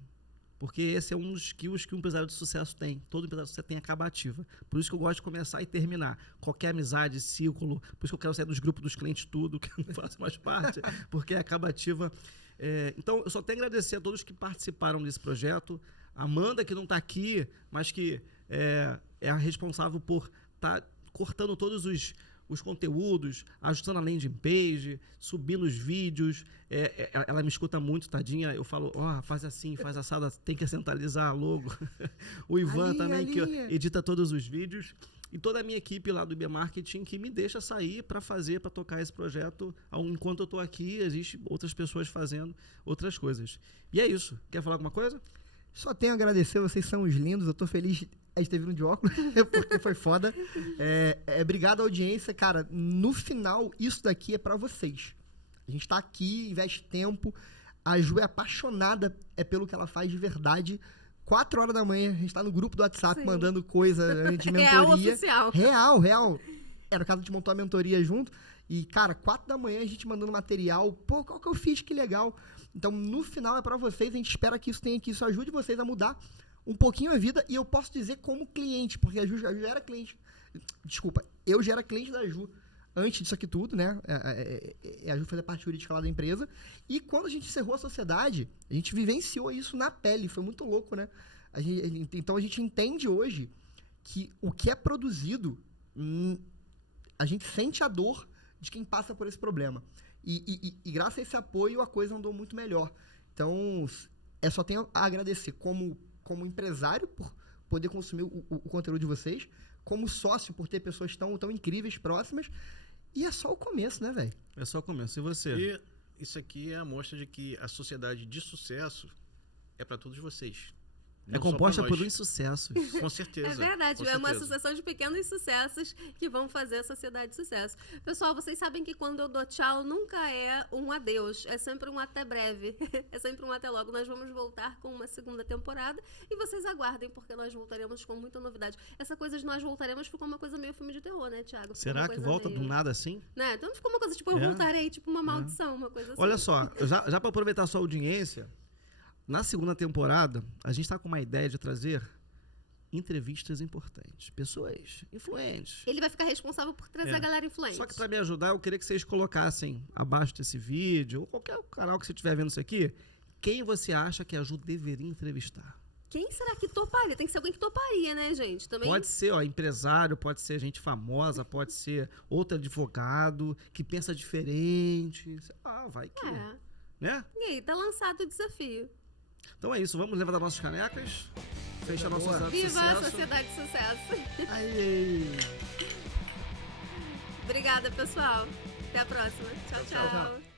Porque esse é um dos skills que um empresário de sucesso tem. Todo empresário de sucesso tem acabativa. Por isso que eu gosto de começar e terminar. Qualquer amizade, círculo, por isso que eu quero sair dos grupos dos clientes tudo, que eu não faço mais parte, porque é acabativa. Então, eu só tenho a agradecer a todos que participaram desse projeto. A Amanda, que não está aqui, mas que é a responsável por estar cortando todos os conteúdos, ajustando a landing page, subindo os vídeos. Ela me escuta muito, tadinha. Eu falo, faz assim, faz assada, tem que centralizar logo. O Ivan também, que edita todos os vídeos. E toda a minha equipe lá do IB Marketing que me deixa sair para tocar esse projeto. Enquanto eu estou aqui, existem outras pessoas fazendo outras coisas. E é isso. Quer falar alguma coisa? Só tenho a agradecer, vocês são os lindos. Eu tô feliz de ter vindo de óculos, porque foi foda. Obrigado, audiência. Cara, no final, isso daqui é pra vocês. A gente tá aqui, investe tempo. A Ju é apaixonada pelo que ela faz de verdade. 4 horas da manhã, a gente tá no grupo do WhatsApp, Sim. mandando coisa de mentoria. Real oficial. Real. Era o caso de montar a mentoria junto. E, cara, 4 da manhã a gente mandando material. Pô, qual que eu fiz? Que legal. Então, no final é pra vocês. A gente espera que isso ajude vocês a mudar um pouquinho a vida. E eu posso dizer como cliente, porque a Ju já era cliente. Desculpa, eu já era cliente da Ju antes disso aqui tudo, né? A Ju fazia parte jurídica lá da empresa. E quando a gente encerrou a sociedade, a gente vivenciou isso na pele. Foi muito louco, né? Então, a gente entende hoje que o que é produzido, a gente sente a dor de quem passa por esse problema. E graças a esse apoio, a coisa andou muito melhor. Então, só tenho a agradecer como empresário por poder consumir o conteúdo de vocês, como sócio por ter pessoas tão incríveis, próximas. E é só o começo, né, velho? É só o começo. E você? E isso aqui é a mostra de que a sociedade de sucesso é para todos vocês. É Não só composta pra por nós. insucessos. Com certeza. É verdade, com é uma certeza. sucessão de pequenos sucessos que vão fazer a sociedade de sucesso. Pessoal, vocês sabem que quando eu dou tchau, nunca é um adeus, é sempre um até breve, é sempre um até logo. Nós vamos voltar com uma segunda temporada e vocês aguardem, porque nós voltaremos com muita novidade. Essa coisa de nós voltaremos ficou uma coisa meio filme de terror, né, Thiago? Ficou Será uma que coisa volta meio... do nada assim? Né? Então ficou uma coisa tipo, eu É. voltarei, tipo uma maldição, uma coisa assim. Olha só, já para aproveitar a sua audiência, na segunda temporada, a gente está com uma ideia de trazer entrevistas importantes, pessoas influentes. Ele vai ficar responsável por trazer É. a galera influente. Só que para me ajudar, eu queria que vocês colocassem abaixo desse vídeo, ou qualquer canal que você estiver vendo isso aqui, quem você acha que a Ju deveria entrevistar. Quem será que toparia? Tem que ser alguém que toparia, né, gente? Também... Pode ser, empresário, pode ser gente famosa, pode ser outro advogado que pensa diferente. Vai que, É. né? E aí, tá lançado o desafio. Então é isso, vamos levantar nossas canecas, fechar nosso Boa. sociedade de Viva a sucesso. sociedade de sucesso. Aí. Obrigada, pessoal. Até a próxima. Tchau, Tchau, tchau. tchau.